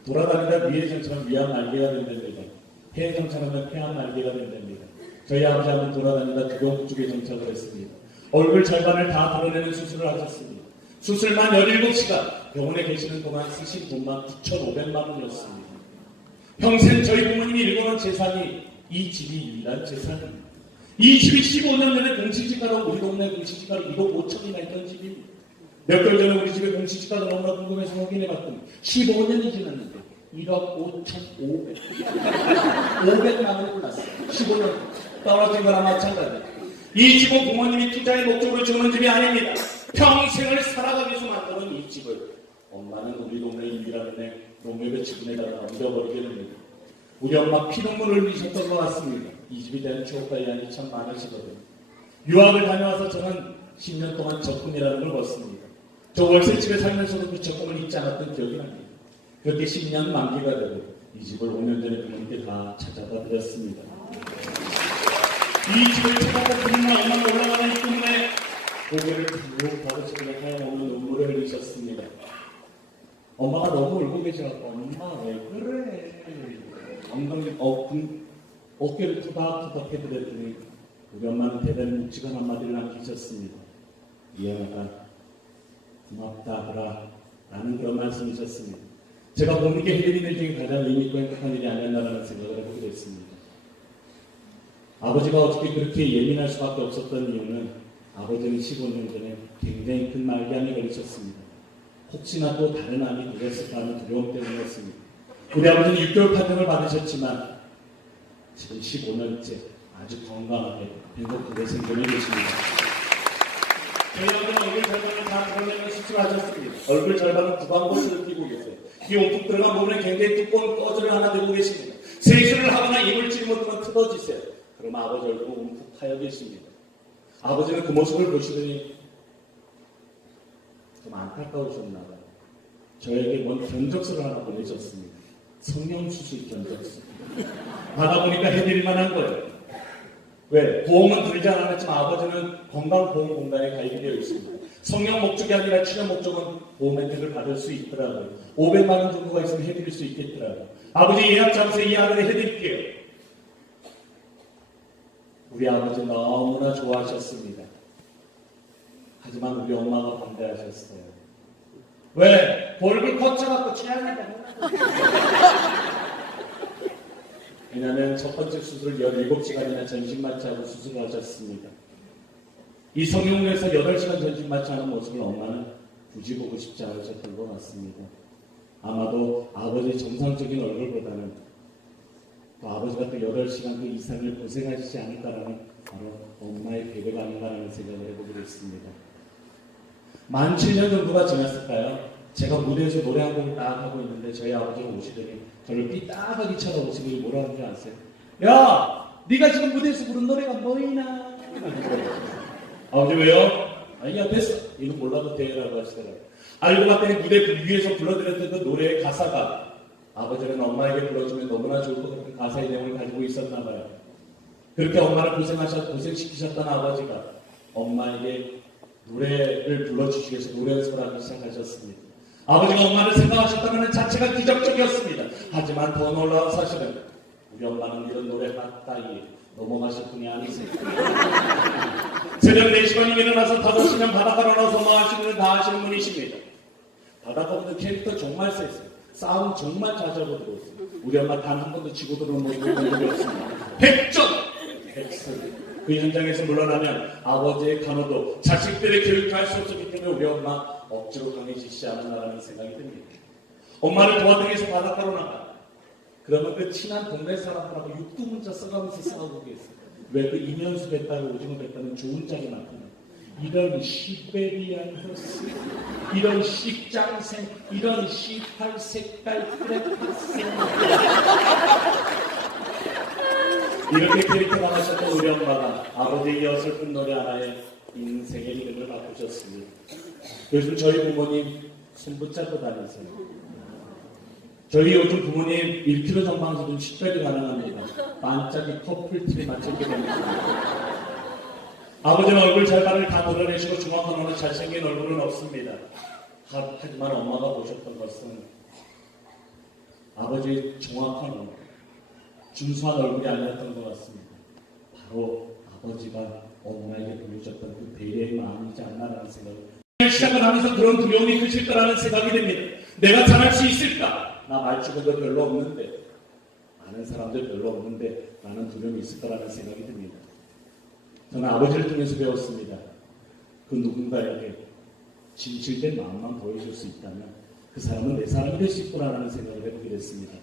돌아다니다 위해정처럼 위암 말기가 된답니다. 폐정처럼 폐암 말기가 된답니다. 저희 아버지 한번 돌아다니다 두동 쪽에 정착을 했습니다. 얼굴 절반을 다 드러내는 수술을 하셨습니다. 수술만 17시간, 병원에 계시는 동안 쓰신 돈만 9,500만 원이었습니다. 평생 저희 부모님이 일궈놓은 재산이 이 집이 유일한 재산입니다. 이 집이 15년 전에 공시지가로 우리 동네 공시지가로 1억 5천이나 있던 집입니다. 몇 개월 전에 우리 집에 공시지가가 너무나 궁금해서 확인해봤더니 15년이 지났는데 1억 5,500 500만 원이 올랐어요. 15년 떨어진 거랑 마찬가지입니다. 이 집은 부모님이 투자의 목적으로 지은 집이 아닙니다. 평생을 살아가기 위해서 만드는 이 집을 엄마는 우리 동네 유일한 농협의 지분에다가 옮겨버리게 됩니다. 우리 엄마 피눈물을 흘리셨던 것 같습니다. 이 집에 대한 추억과 이야기 참 많으시거든요. 유학을 다녀와서 저는 10년 동안 적금이라는 걸 벗습니다. 저 월세집에 살면서도 그 적금을 잊지 않았던 기억이 납니다. 그렇게 10년 만기가 되고 이 집을 5년 전에 부모님께 다 찾아다 드렸습니다. 이 집을 찾아다 드리는 엄마가 올라가는 이 꿈에 고개를 쭉 받으시고 하얀 눈물을 흘리셨습니다. 엄마가 너무 울고 계셔서 엄마 왜 그래? 엉덩이 어깨를 토닥토닥 해드렸더니 우리 엄마는 대단히 묵직한 한마디를 남기셨습니다. 미안하다, 고맙다더라 라는 그런 말씀이셨습니다. 제가 부모님께 해드리는 일 중에 가장 의미있고 행복한 일이 아니었나라는 생각을 해보게 됐습니다. 아버지가 어떻게 그렇게 예민할 수밖에 없었던 이유는 아버지는 15년 전에 굉장히 큰 말기암에 걸리셨습니다. 혹시나 또 다른 암이 되었을까 하는 두려움 때문이었습니다. 우리 아버지는 6개월 판정을 받으셨지만 지금 15년째 아주 건강하게 행복하게 생존해 계십니다. 저희 아버지는 얼굴 절반을 다 드러내는 수술하셨습니다. 얼굴 절반은 구강보스를 끼고 계세요. 이 온푹 들어간 부분에 굉장히 두꺼운 꺼즈를 하나 들고 계십니다. 세수를 하거나 입을 찌르면 틀어지세요. 그럼 아버지 얼굴은 온푹 파여 계십니다. 아버지는 그 모습을 보시더니 좀 안타까우셨나봐요. 저에게 뭔 견적서를 하나 보내셨습니다. 성형수술 견적서. 받아보니까 해드릴 만한 거예요. 왜? 보험은 들지 않았지만 아버지는 건강보험공단에 가입이 되어 있습니다. 성형 목적이 아니라 치료 목적은 보험 혜택을 받을 수 있더라고요. 500만 원 정도가 있으면 해드릴 수 있겠더라고요. 아버지 예약 장소에 예약을 해드릴게요. 우리 아버지 너무나 좋아하셨습니다. 하지만 우리 엄마가 반대하셨어요. 왜? 얼굴 거쳐갖고 취향이다. 왜냐하면 첫 번째 수술을 17시간이나 전신마취하고 수술을 하셨습니다. 이 성형에서 8시간 전신마취하는 모습을 엄마는 굳이 보고 싶지 않으셨던 것 같습니다. 아마도 아버지의 정상적인 얼굴보다는 또 아버지가 또 8시간 그 이상을 고생하시지 않을까라는 바로 엄마의 배려가 아닌가라는 생각을 해보게 됐습니다. 만 7년 정도가 지났을까요? 제가 무대에서 노래 한 곡을 딱 하고 있는데 저희 아버지가 오시더니 저를 삐딱하게 쳐다보시고 뭐라 하는 줄 아세요? 야! 네가 지금 무대에서 부른 노래가 뭐이나? 아버지 왜요? 아니야 됐어. 이거 몰라도 돼라고 하시더라고요. 알고 봤더니 무대 위에서 불러드렸던 그 노래의 가사가 아버지는 엄마에게 불러주면 너무나 좋을 것 같은 가사의 내용을 가지고 있었나 봐요. 그렇게 엄마를 고생시키셨던 아버지가 엄마에게 노래를 불러주시기 위해서 노래 연습을 하기 시작하셨습니다. 아버지가 엄마를 생각하셨다는 자체가 기적적이었습니다. 하지만 더 놀라운 사실은 우리 엄마는 이런 노래 따위에 넘어가실 분이 아니세요. 새벽 4시간이면 일어나서 5시간 바닷가로 나와서 뭐 하시는 일 다 하시는 분이십니다. 바닷가 보는 캐릭터 정말 셌어요. 싸움 정말 자주하고 들어오세요. 우리 엄마 단 한 번도 지고 들어온 모습을 본 적이 없습니다. 100점! 100승. 그 현장에서 물러나면 아버지의 간호도 자식들의 교육할 수 없었기 때문에 우리 엄마 억지로 강해지시지 않았나라는 생각이 듭니다. 엄마를 도와드리기 위해서 바닷가로 나가. 그러면 그 친한 동네 사람들하고 육두문자 써가면서 싸우고 계세요. 왜 그 이면수 뱃다를 오징어 뱃다는 좋은 짝이 나타나. 이런 시베리안 허스, 이런 식장생, 이런 18색깔 크레파생. 이렇게 캐릭터가 하셨던 우리 엄마가 아버지의 어설픈 노래 하나에 인생의 이름을 바꾸셨습니다. 요즘 저희 부모님 손 붙잡고 다니세요. 저희 요즘 부모님 1kg 전방에서 좀 식별이 가능합니다. 반짝이 커플티에 맞추게 됩니다. 아버지는 얼굴 절반을 다 드러내시고 중학교 오는 잘생긴 얼굴은 없습니다. 하지만 엄마가 보셨던 것은 아버지의 정확한 얼굴, 준수한 얼굴이 아니었던 것 같습니다. 바로 아버지가 엄마에게 보여줬던 그 배려의 마음이지 않나라는 생각을 시작을 하면서 그런 두려움이 크실 거라는 생각이 됩니다. 내가 잘할 수 있을까? 나 말주변도 별로 없는데, 아는 사람들 별로 없는데 라는 두려움이 있을 거라는 생각이 듭니다. 저는 아버지를 통해서 배웠습니다. 그 누군가에게 진실된 마음만 보여줄 수 있다면 그 사람은 내 사람이 될 수 있구나라는 생각을 해보게 됐습니다.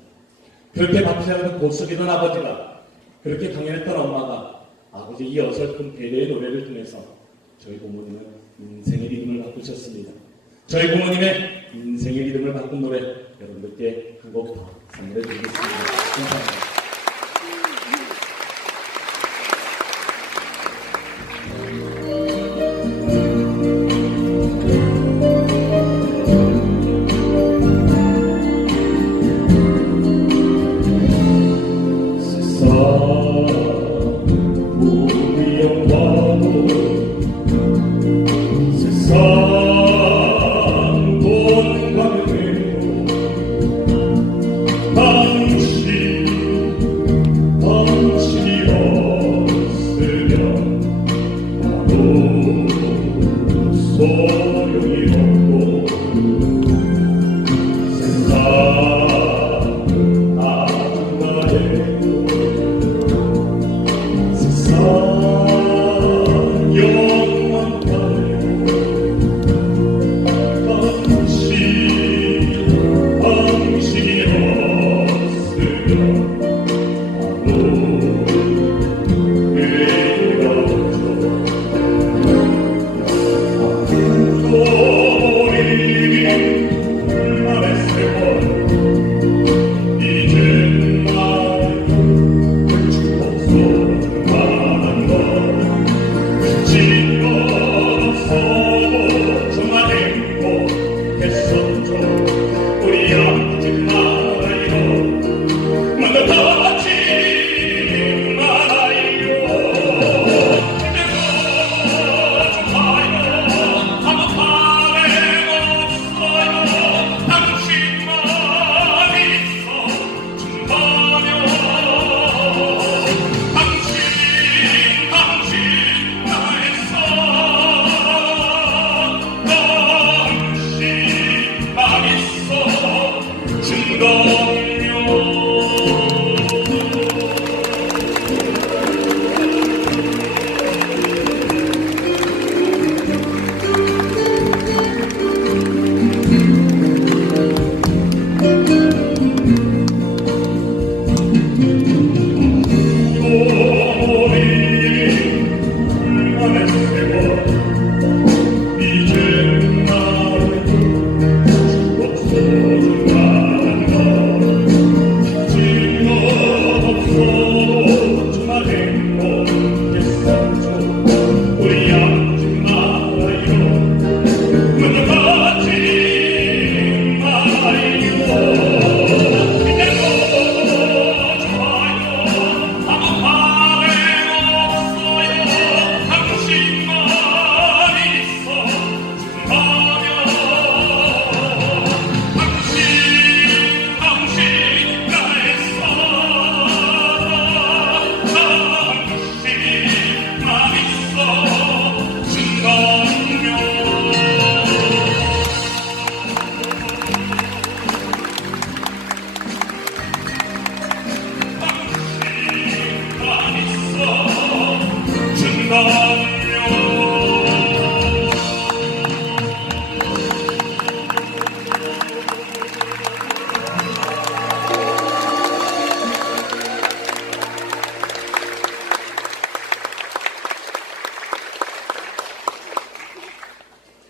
그렇게 바쁘지 않은 고속이던 아버지가, 그렇게 강연했던 엄마가 아버지 이 어설픈 배려의 노래를 통해서 저희 부모님은 인생의 리듬을 바꾸셨습니다. 저희 부모님의 인생의 리듬을 바꾼 노래 여러분들께 한 곡 더 선물해 드리겠습니다. 감사합니다.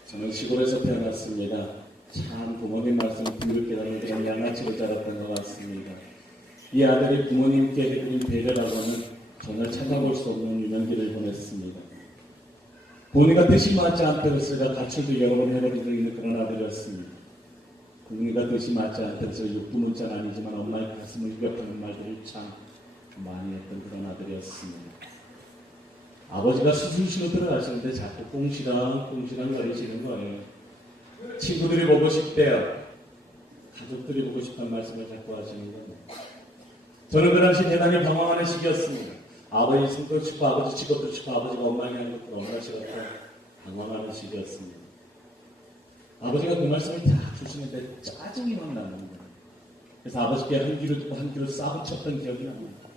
저는 시골에서 태어났습니다. 참 부모님 말씀을 뒤늦게 듣는 그런 양아치로 자랐던 것 같습니다. 이 아들이 부모님께 해드린 배려라고는 전혀 찾아볼 수 없는 유년기를 보냈습니다. 부모님과 뜻이 맞지 않다고 가출도 여러 번 해버리고 있는 그런 아들이었습니다. 부모님과 뜻이 맞지 않다고 육부문자는 아니지만 엄마의 가슴을 유격하는 말들을 참 많이 했던 그런 아들이었습니다. 아버지가 수술실로 들어가시는데 자꾸 꽁시랑 거리시는 거예요. 친구들이 보고 싶대요. 가족들이 보고 싶다는 말씀을 자꾸 하시는 거예요. 저는 그 당시 대단히 방황하는 시기였습니다. 아버지 손도 짚고 아버지 직업도 짚고 아버지가 엄마에게 하는 것도 엄마가 싫었고 방황하는 시기였습니다. 아버지가 그 말씀을 다 주시는데 짜증이 막 나는 거예요. 그래서 아버지께 한 귀로 듣고 한 귀로 싸붙였던 기억이 납니다.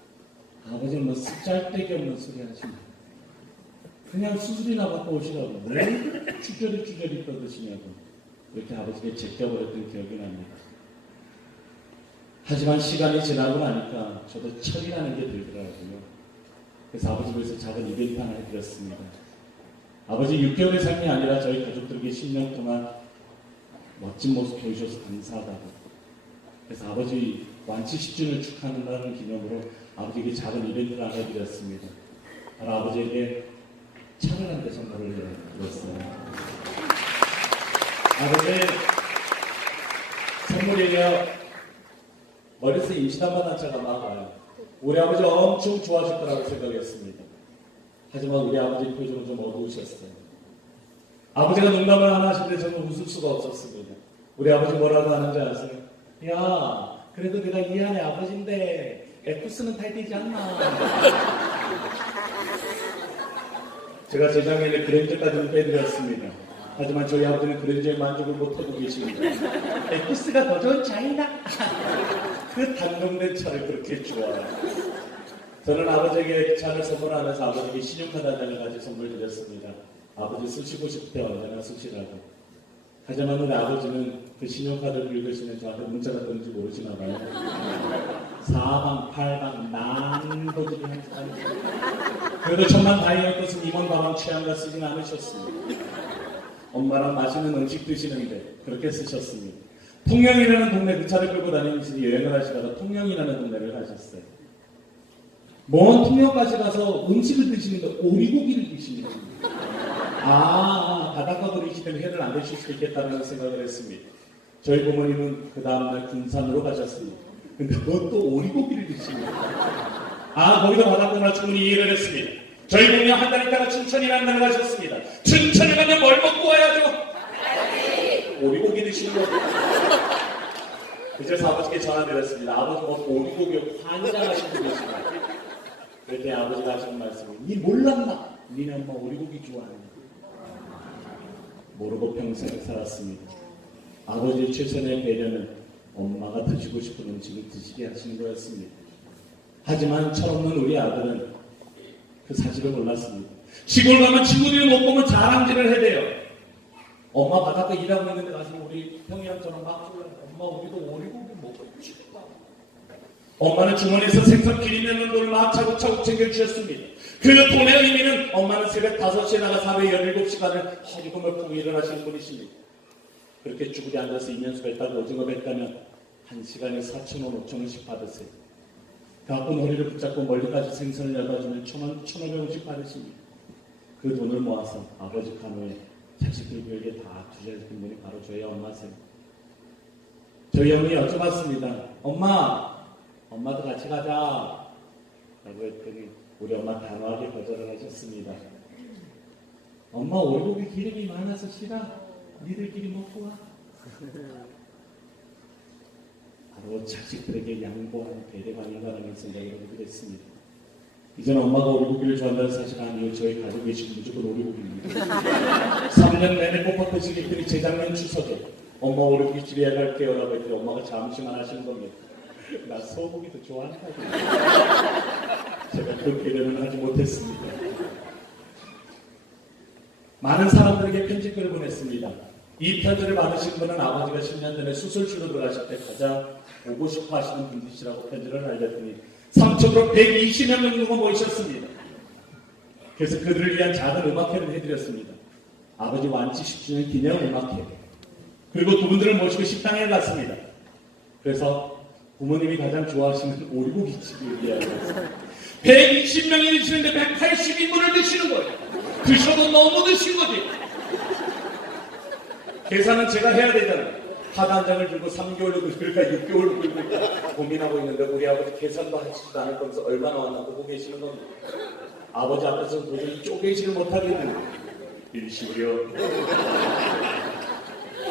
아버지는 뭐 쓰잘데기 없는 소리 하시네. 그냥 수술이나 받고 오시라고. 왜 주저리 떠드시냐고. 이렇게 아버지께 제껴버렸던 기억이 납니다. 하지만 시간이 지나고 나니까 저도 철이라는 게 들더라고요. 그래서 아버지 위해서 작은 이벤트 하나 해드렸습니다. 아버지 6개월의 삶이 아니라 저희 가족들에게 10년 동안 멋진 모습 보여주셔서 감사하다고. 그래서 아버지 완치 10주년을 축하한다는 기념으로 아버지에게 작은 이벤트를 하나 해드렸습니다. 바로 아버지에게 차를 한 대 선물을 해드렸어요. 아버지 선물이며 머릿속에 임시단반 차가 막 와요. 우리 아버지 엄청 좋아하실 거라고 생각했습니다. 하지만 우리 아버지 표정은 좀 어두우셨어요. 아버지가 농담을 하나 하시는데 저는 웃을 수가 없었습니다. 우리 아버지 뭐라고 하는지 아세요? 야, 그래도 내가 이 안에 아버지인데 F스는 타야 되지 않나? 제가 재작년에 그랜저까지는 빼드렸습니다. 하지만 저희 아버지는 그랜저에 만족을 못하고 계십니다. F스가 더 좋은 차이다. 그 단종된 차를 그렇게 좋아해요. 저는 아버지에게 차를 선물하면서 아버지에게 신용카드 한 장을 가지고 선물 드렸습니다. 아버지 쓰시고 싶을 때 언제나 쓰시라고. 하지만 우리 아버지는 그 신용카드를 긁으시면 저한테 문자가 뜨는지 모르시나 봐요. 사방, 팔방, 난도들이 한잔. 그래도 천만 다행인 것은 이번 가방 취향과 쓰진 않으셨습니다. 엄마랑 맛있는 음식 드시는데 그렇게 쓰셨습니다. 통영이라는 동네 그 차를 끌고 다니면서 여행을 하시다가 통영이라는 동네를 가셨어요. 먼 통영까지 가서 음식을 드시는데 오리고기를 드시는 겁니다. 바닷가 거리시기 때문에 회를 안 드실 수 있겠다는 생각을 했습니다. 저희 부모님은 그 다음날 군산으로 가셨습니다. 근데 그것도 오리고기를 드십니다. 거기서 바닷가나 충분히 이해를 했습니다. 저희 부모님 한 달 있다가 춘천이라는 데를 가셨습니다. 춘천에 가면 뭘 먹고 와야죠? 오리고기 드시는 거죠. 그래서 아버지께 전화드렸습니다. 아버지 뭐 오리고기 환장하신 분이시다. 그랬더니 아버지가 하시는 말씀이 니 몰랐나? 니네 엄마 오리고기 좋아하는 모르고 평생 살았습니다. 아버지의 최선의 배려는 엄마가 드시고 싶은 음식을 드시게 하시는 거였습니다. 하지만 철없는 우리 아들은 그 사실을 몰랐습니다. 시골 가면 친구들이 못 보면 자랑질을 해대요. 엄마 바닷가 일하고 있는데 가서 우리 형이랑 저랑 막 불러요. 엄마 우리도 오리고기 먹고 싶다. 엄마는 주머니에서 생선 기리면 돈을 막 차곡차곡 챙겨주셨습니다. 그 돈의 의미는 엄마는 새벽 5시에 나가서 하루에 17시간을 허리금을 풀고 일어나시는 분이십니다. 그렇게 쭈그리 앉아서 이면수 뱉다고 오징어 뱉다면 1시간에 4,000원, 5,000원씩 받으세요. 그 아픈 허리를 붙잡고 멀리까지 생선을 여다주면 1,500원씩 받으십니다. 그 돈을 모아서 아버지 간호에 자식들 교육에 다 투자해준 분이 바로 저희 엄마세요. 저희 어머니 여쭤봤습니다. 엄마도 같이 가자 라고 했더니 우리 엄마 단호하게 거절을 하셨습니다. 엄마 오리고기 기름이 많아서 싫어. 니들끼리 먹고 와. 바로 자식들에게 양보한 배려가 아닌가라는 생각을 하게 됐습니다. 이제는 엄마가 오리고기를 좋아한다는 사실 아니요. 저희 가족이 지금 무조건 오리고기입니다. 3년 내내 꼬박꼬박 했더니 재작년 추석에 엄마 오리고기 집에 갈게요 라고 했더니 엄마가 잠시만 하시는 겁니다. 나 소고기도 좋아한다고. 제가 그 배려는 하지 못했습니다. 많은 사람들에게 편지글을 보냈습니다. 이 편지를 받으신 분은 아버지가 10년 전에 수술실로 들어가실 때 가장 보고 싶어 하시는 분이시라고 편지를 알렸더니 삼척으로 120여 명 정도 모이셨습니다. 그래서 그들을 위한 작은 음악회를 해드렸습니다. 아버지 완치 10주년 기념 음악회. 그리고 두 분들을 모시고 식당에 갔습니다. 그래서 부모님이 가장 좋아하시는 오리고기집을 이야기했습니다. 120명이 드시는데 180인분을 드시는 거예요. 드셔도 너무 드신 거지. 계산은 제가 해야 되잖아요. 카드 한 장을 들고 3개월로 들까 6개월로 들고 고민하고 있는데 우리 아버지 계산도 하시지도 않을 거면서 얼마나 왔나 보고 계시는 겁니다. 아버지 앞에서 도저히 쪼개지를 못하겠는 일시고요.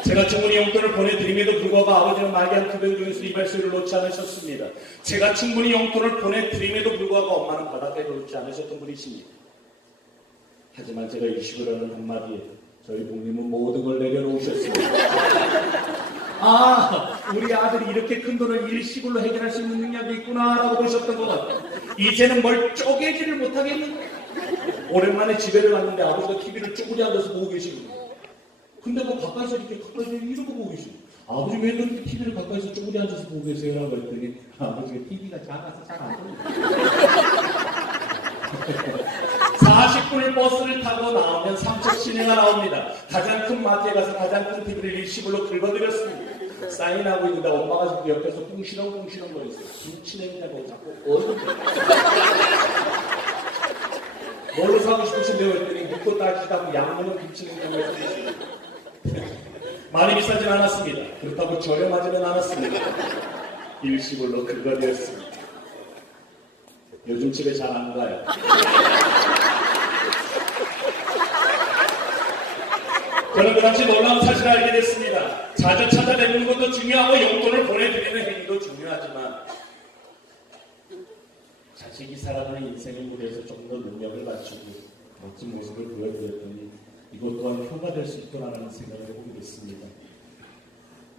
제가 주머니 용돈을 보내드림에도 불구하고 아버지는 말기암 투병 중에서 이발소리를 놓지 않으셨습니다. 제가 충분히 용돈을 보내드림에도 불구하고 엄마는 바닥에 놓지 않으셨던 분이십니다. 하지만 제가 일식을 하는 한마디에 저희 부모님은 모든 걸 내려놓으셨습니다. 우리 아들이 이렇게 큰 돈을 일시불로 해결할 수 있는 능력이 있구나라고 보셨던 것 같아요. 이제는 뭘 쪼개지를 못하겠는데 오랜만에 집에를 갔는데 아버지가 TV를 쭈그리 앉아서 보고 계시고 근데 뭐 가까이서 이렇게 이러고 보고 계시고 아버지 왜 그렇게 TV를 가까이서 쭈그리 앉아서 보고 계세요? 라고 했더니 아버지가 TV가 작아서 잘 안 보여요. 40분을 버스를 타고 나오면 삼척 시내가 나옵니다. 가장 큰 마트에 가서 가장 큰 TV를 일시불로 긁어드렸습니다. 사인하고 있는데 엄마가 자꾸 옆에서 꿍시렁꿍시렁 거렸어요. 김치 냄새고 자꾸 뭘로 사고 싶으신데요? 했더니 묻고 따지다고 양념은 김치 냄새고 했어요. 많이 비싸진 않았습니다. 그렇다고 저렴하지는 않았습니다. 일시불로 긁어드렸습니다. 요즘 집에 잘 안 가요. 저는 그렇지 놀라운 사실을 알게 됐습니다. 자주 찾아내는 것도 중요하고 용돈을 보내드리는 행위도 중요하지만 자식이 살아가는 인생의 무대에서 조금 더 능력을 갖추고 멋진 모습을 보여드렸더니 이것 또한 효가 될 수 있구나라는 생각을 해보게 됐습니다.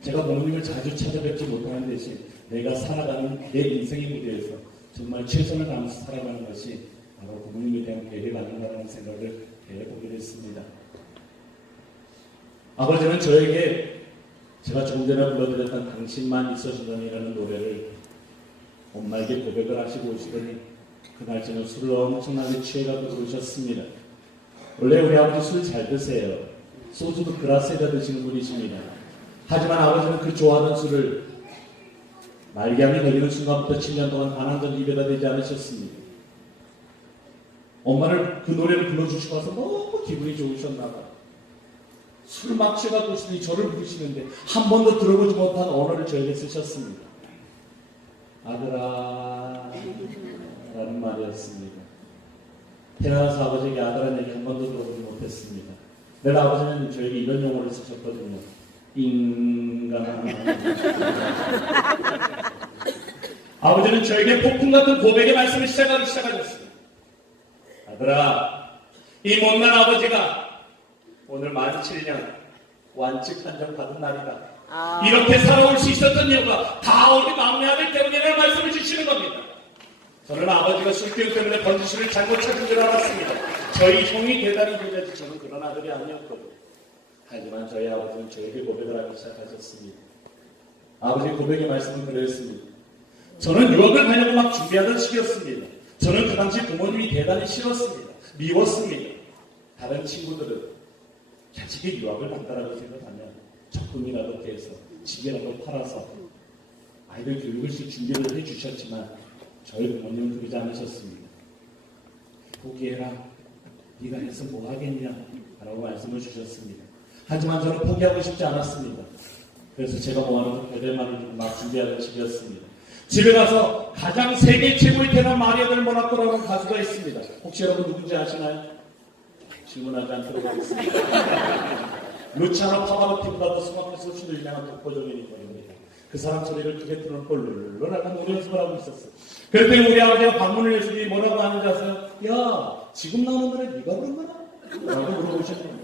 제가 부모님을 자주 찾아뵙지 못하는 대신 내가 살아가는 내 인생의 무대에서 정말 최선을 다해서 살아가는 것이 바로 부모님에 대한 배려가 아닌가라는 생각을 해보게 됐습니다. 아버지는 저에게 제가 조금 전에 불러드렸던 당신만 있어주더니라는 노래를 엄마에게 고백을 하시고 오시더니 그날 저는 술을 엄청나게 취해가지고 그러셨습니다. 원래 우리 아버지 술 잘 드세요. 소주도 그라스에다 드시는 분이십니다. 하지만 아버지는 그 좋아하던 술을 말기암이 걸리는 순간부터 7년 동안 단 한 점 입에다 대지 않으셨습니다. 엄마를 그 노래를 불러주시고 와서 너무 기분이 좋으셨나 봐요. 술 막 취해갖고 오시더니 저를 부르시는데 한 번도 들어보지 못한 언어를 저에게 쓰셨습니다. 아들아 라는 말이었습니다. 태어나서 아버지에게 아들한 얘기 한 번도 들어보지 못했습니다. 내가 아버지는 저에게 이런 용어를 쓰셨거든요. 인간. 아버지는 저에게 폭풍 같은 고백의 말씀을 시작하셨습니다. 아들아, 이 못난 아버지가 오늘 만 7년 완치 판정 받은 날이다. 이렇게 살아올 수 있었던 이유가 다 우리 막내 아들 때문이라는 말씀을 주시는 겁니다. 저는 아버지가 술기운 때문에 번지수를 잘못 찾은 줄 알았습니다. 저희 형이 대단히 그래야지 저는 그런 아들이 아니었거든요. 하지만 저희 아버지는 저에게 고백을 하기 시작하셨습니다. 아버지 고백의 말씀은 그랬습니다. 저는 유학을 가려고 막 준비하던 시기였습니다. 저는 그 당시 부모님이 대단히 싫었습니다. 미웠습니다. 다른 친구들은 자식이 유학을 간다라고 생각하면 적금이라도 깨서 집이라도 팔아서 아이들 교육을 준비를 해주셨지만 저희 부모님은 그러지 않으셨습니다. 포기해라. 네가 해서 뭐 하겠냐? 라고 말씀을 주셨습니다. 하지만 저는 포기하고 싶지 않았습니다. 그래서 제가 모아놓은 배달만을 막 준비하던 시기였습니다. 집에 가서 가장 세계 최고의 테너 마리아들 모나코라는 가수가 있습니다. 혹시 여러분 누군지 아시나요? 질문하지 않도록 하겠습니다. 루치아노 파바로티보다도 스마트에서 훨씬 유명한 독보적인 인물입니다. 그 사람 소리를 크게 틀어놓고 룰루랄한 노래 연습을 하고 있었어요. 그랬더니 우리 아버지가 방문을 해주니 뭐라고 하는지 아세요? 야, 지금 나오는 노래 네가 부른 거야? 라고 물어보셨네요.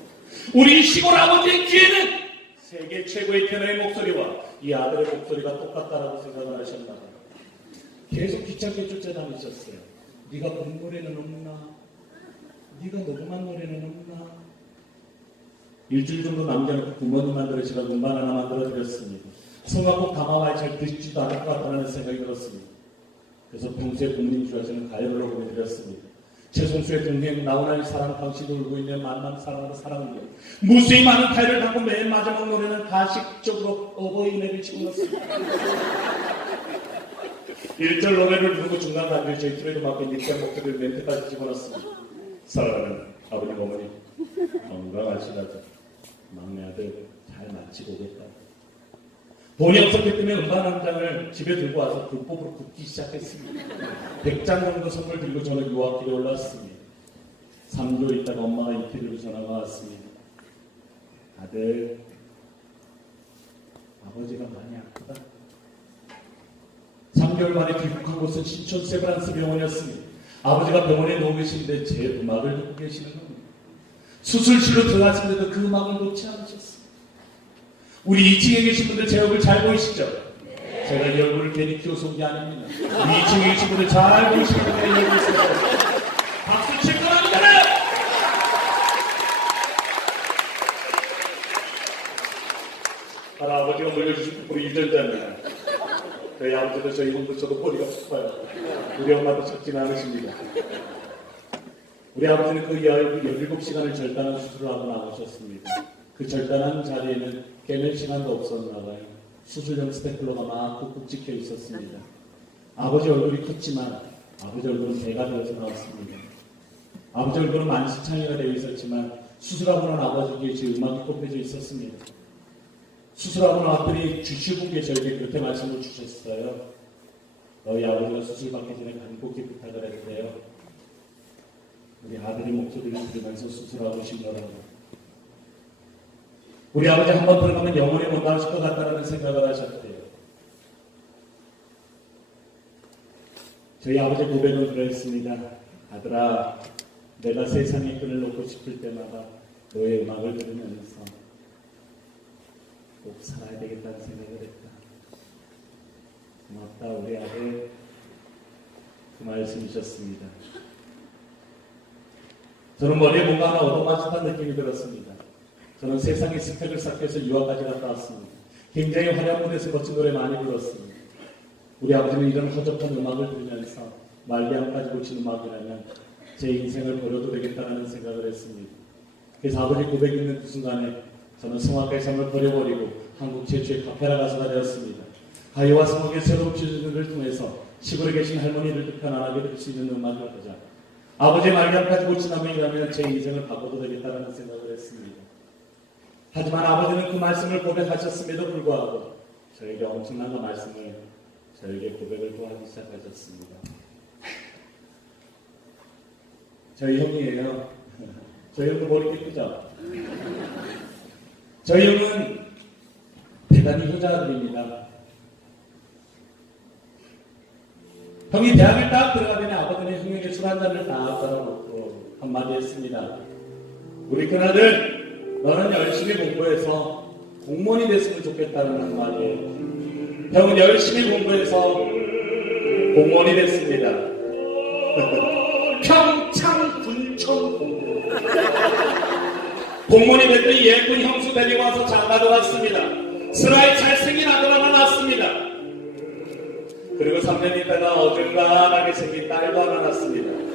우리 시골 아버지의 귀에는 세계 최고의 테너의 목소리와 이 아들의 목소리가 똑같다라고 생각을 하셨나 봐요. 계속 귀찮게 쫓아다니셨어요. 네가 부른 노래는 없나? 네가 녹음한 노래는 없나? 일주일 정도 남겨놓고 부모님 만들어 제가 음반 하나 만들어 드렸습니다. 성악곡 담아봐야 잘 듣지도 않을 것 같다는 생각이 들었습니다. 그래서 평소에 부모님 좋아하시는 가요를 보내드렸습니다. 최성수의 동생 나훈아의 사랑 당신도 울고 있는 만남 사랑으로 사랑을요. 무수히 많은 타이를 담고 맨 마지막 노래는 가식적으로 어버이날을 집어넣었습니다. 1절 노래를 부르고 중간 단계에 저희 트레이드 마켓 니트한 목소리를 멘트까지 집어넣었습니다. 사랑하는 아버님 어머니 건강하시라죠. 막내 아들 잘 마치고 오겠다. 돈이 없었기 때문에 음반 한 장을 집에 들고 와서 불법으로 굽기 시작했습니다. 100장 정도 선물 들고 저는 유학길에 올랐습니다. 3개월 있다가 엄마가 이틀 들고 전화가 왔습니다. 아들, 아버지가 많이 아프다. 3개월 만에 귀국한 곳은 신촌 세브란스 병원이었습니다. 아버지가 병원에 누워 계신데 제 음악을 듣고 계시는 겁니다. 수술실로 들어갔는데도 그 음악을 놓지 않으셨습니다. 우리 2층에 계신 분들 제 얼굴 잘 보이시죠? 네. 제가 이 얼굴을 괜히 키워서 온 게 아닙니다. 우리 2층에 계신 분들 잘 보이시는 분들이 여기 있어요. 박수 칠 거랍니다. 할아버지가 물려주신 우리 유전자입니다. 저희 아버지도 저희 형도 저도 머리가 깊어요. 우리 엄마도 작지는 않으십니다. 우리 아버지는 그 17시간을 절단한 수술을 하고 나오셨습니다. 그 절단한 자리에는 깨낼 시간도 없었나 봐요. 수술용 스테플러가 막 꾹꾹 찍혀 있었습니다. 아버지 얼굴이 컸지만 아버지 얼굴은 배가 되어서 나왔습니다. 아버지 얼굴은 만시창이가 되어 있었지만 수술하고 난 아버지에게 제 음악이 꼽혀져 있었습니다. 수술하고 나왔더니 주시분께 저에게 그렇게 말씀을 주셨어요. 너희 아버지가 수술받기 전에 간곡히 부탁을 했대요. 우리 아들의 목소리를 들으면서 수술하고 싶더라고요. 우리 아버지 한 번 들어가면 영원히 못 나오실 것 같다는 생각을 하셨대요. 저희 아버지 고백은 그랬습니다. 아들아, 내가 세상의 끈을 놓고 싶을 때마다 너의 음악을 들으면서 꼭 살아야 되겠다는 생각을 했다. 고맙다 우리 아들. 그 말씀이셨습니다. 저는 머리에 뭔가 하나 얻어맞았다는 느낌이 들었습니다. 저는 세상의 스펙을 쌓기 위해서 유학까지 갔다 왔습니다. 굉장히 화려한 무대에서 멋진 노래 많이 불렀습니다. 우리 아버지는 이런 허접한 음악을 들으면서 말기암까지 고친 음악이라면 제 인생을 버려도 되겠다는 생각을 했습니다. 그래서 아버지 고백 있는 그 순간에 저는 성악가의 삶을 버려버리고 한국 최초의 카페라 가수가 되었습니다. 가요와 성악의 새로운 퓨전을 통해서 시골에 계신 할머니들도 편안하게 들을 수 있는 음악을 하자. 아버지의 말기암까지 고친 음악이라면 제 인생을 바꿔도 되겠다는 생각을 했습니다. 하지만 아버지는 그 말씀을 고백하셨음에도 불구하고 저에게 엄청난 그 말씀을 저에게 고백을 또 하기 시작하셨습니다. 저희 형이에요. 저희 형도 머리 깨끗죠? 저희 형은 대단히 효자들입니다. 형이 대학을 딱 들어가더니 아버지는 형에게 술 한 잔을 딱 따라놓고 한마디 했습니다. 우리 큰아들, 너는 열심히 공부해서 공무원이 됐으면 좋겠다는 한마디예요. 형은 열심히 공부해서 공무원이 됐습니다. 평창 군청 공무원이 됐더니 예쁜 형수 데리고 와서 장가도 갔습니다. 스라이 잘생긴 아들 하나 낳았습니다. 그리고 3년 있다가 어중간하게 생긴 딸도 하나 낳았습니다.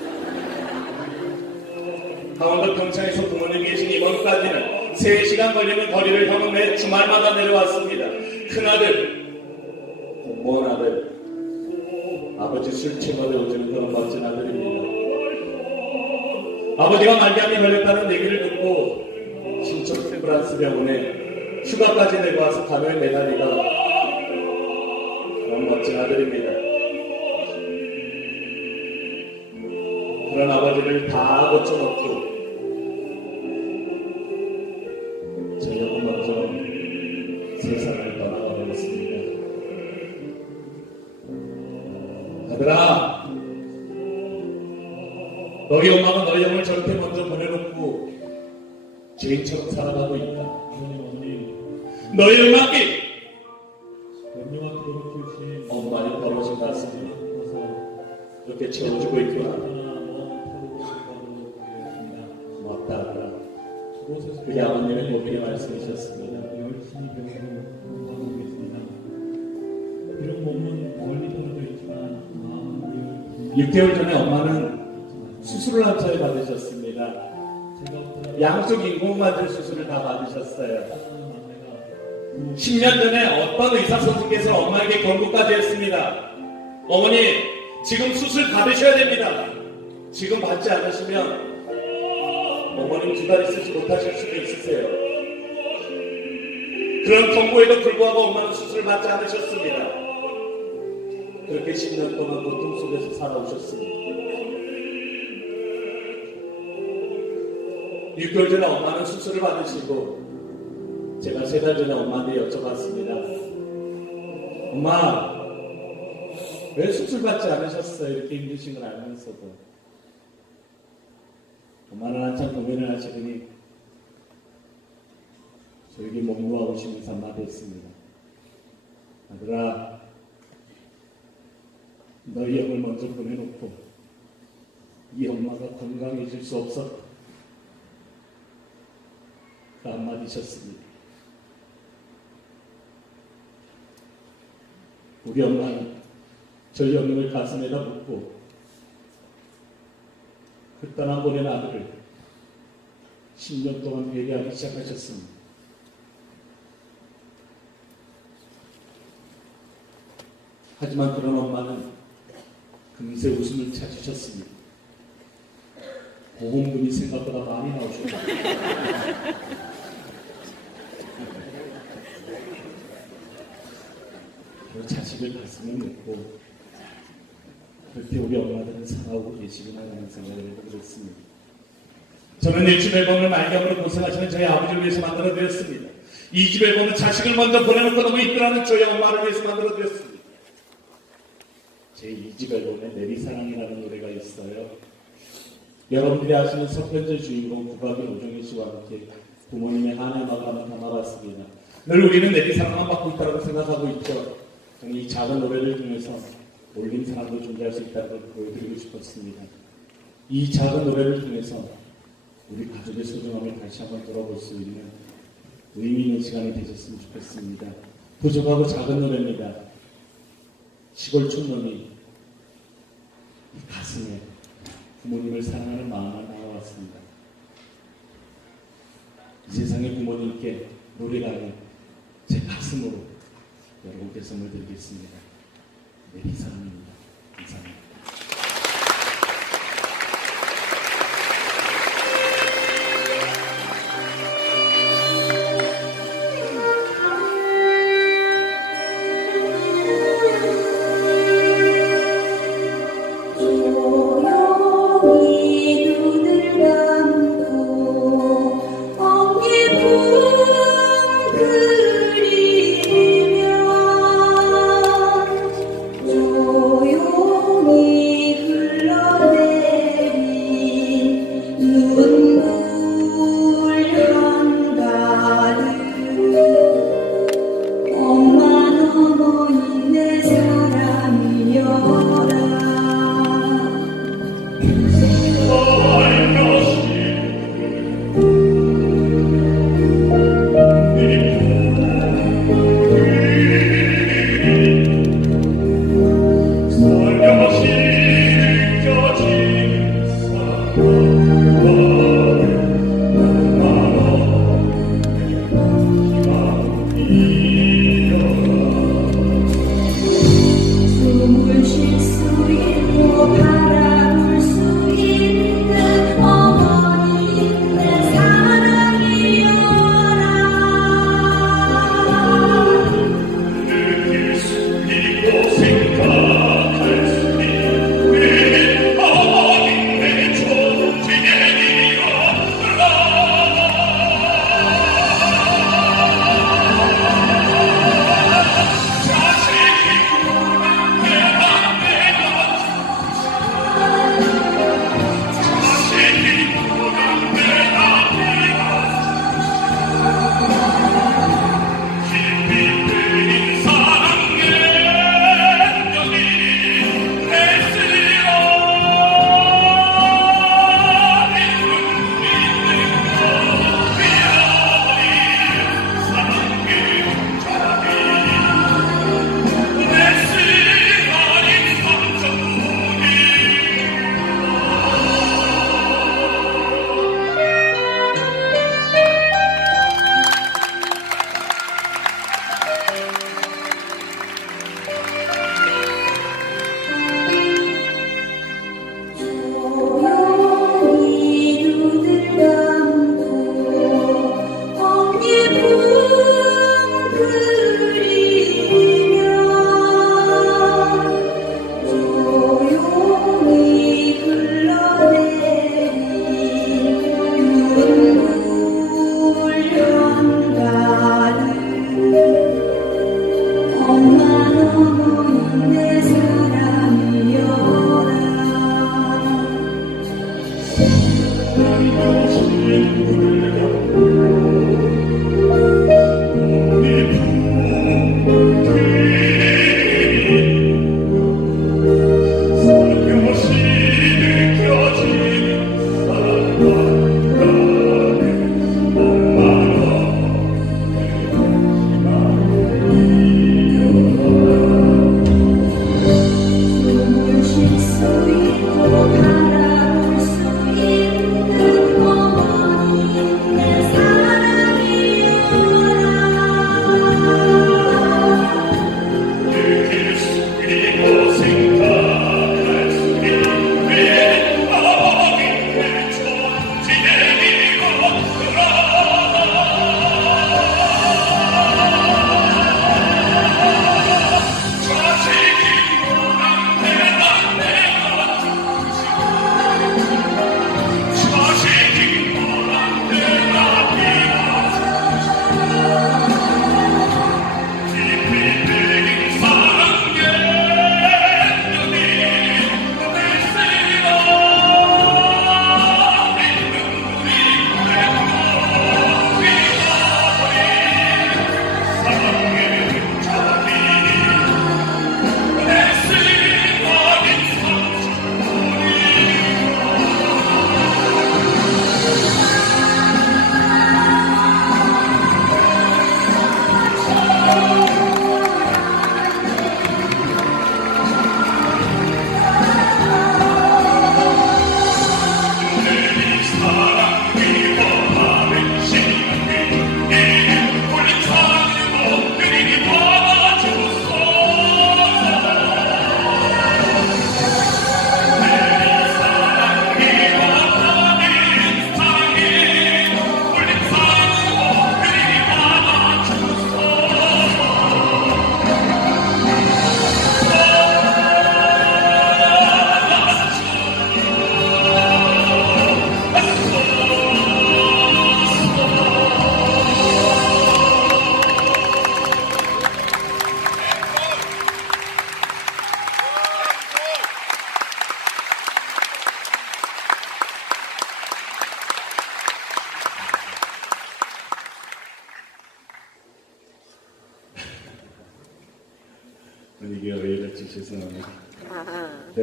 강원도 평창에서 부모님 계신 이번까지는 3시간 걸리는 거리를 형은 매 주말마다 내려왔습니다. 큰아들, 공무원 아들, 아버지 술 취업에 오지는 그런 멋진 아들입니다. 아버지가 말기암이 걸렸다는 얘기를 듣고 신촌 프랑스 병원에 휴가까지 내고 와서 간호에 매달리가 그런 멋진 아들입니다. 그런 아버지를 다 고쳐놓고 저녁은 먼저 세상을 떠나가 버렸습니다. 아들아, 너희 엄마가 너희 형을 저렇게 먼저 보내놓고 죄인처럼 살아가고 있다. 너희 음악이 엄마의 버릇인 것 같습니다. 그렇게 채워주고 있구나. 고맙다 아들아. 그게 아버님의 고백의 말씀이셨습니다. 6개월 전에 엄마는 수술을 한 차례 받으셨습니다. 양쪽 인공관절 수술을 다 받으셨어요. 10년 전에 어떤 의사 선생님께서 엄마에게 권고까지 했습니다. 어머니, 지금 수술 받으셔야 됩니다. 지금 받지 않으시면 어머님 2달 있으지 못하실 수도 있으세요. 그런 경고에도 불구하고 엄마는 수술을 받지 않으셨습니다. 그렇게 10년 동안 고통 속에서 살아오셨습니다. 6개월 전에 엄마는 수술을 받으시고 제가 3달 전에 엄마한테 여쭤봤습니다. 엄마, 왜 수술 받지 않으셨어요? 이렇게 힘드신 걸 알면서도. 엄마는 한참 고민을 하시더니 저에게 몸 놓아오시면서 한마디 했습니다. 아들아, 너희 형을 먼저 보내놓고 이 엄마가 건강해질 수 없었다. 그 한마디셨습니다. 우리 엄마는 저희 형님을 가슴에다 묻고 그 떠나보낸 아들을 10년 동안 배려하기 시작하셨습니다. 하지만 그런 엄마는 금세 웃음을 찾으셨습니다. 보험금이 생각보다 많이 나오셨다. 그 자식을 가슴에 묻고 그렇게 우리 엄마들은 살아오고 계시구나 하는 생각을 해보겠습니다. 저는 1집 앨범을 말기암으로 고생하시는 저희 아버지를 위해서 만들어드렸습니다. 2집 앨범은 자식을 먼저 보내놓고 너무 이끌어하는 저희 엄마를 위해서 만들어드렸습니다. 제 2집 앨범에 내리사랑이라는 노래가 있어요. 여러분들이 아시는 서편제 주인공 국악인 오정희 씨와 함께 부모님의 한해마가 한번 담아봤습니다. 늘 우리는 내리사랑만 받고 있다고 생각하고 있죠. 저는 이 작은 노래를 통해서 올린 사랑도 존재할 수 있다는 걸 보여드리고 싶었습니다. 이 작은 노래를 통해서 우리 가족의 소중함을 다시 한번 돌아볼 수 있는 의미 있는 시간이 되셨으면 좋겠습니다. 부족하고 작은 노래입니다. 시골 촌놈이 가슴에 부모님을 사랑하는 마음을 담아왔습니다. 이 세상의 부모님께 노래가는 제 가슴으로 여러분께 선물 드리겠습니다. 네, 이상입니다. 감사합니다. 조용히 눈을 감고 엉이 붕 그리네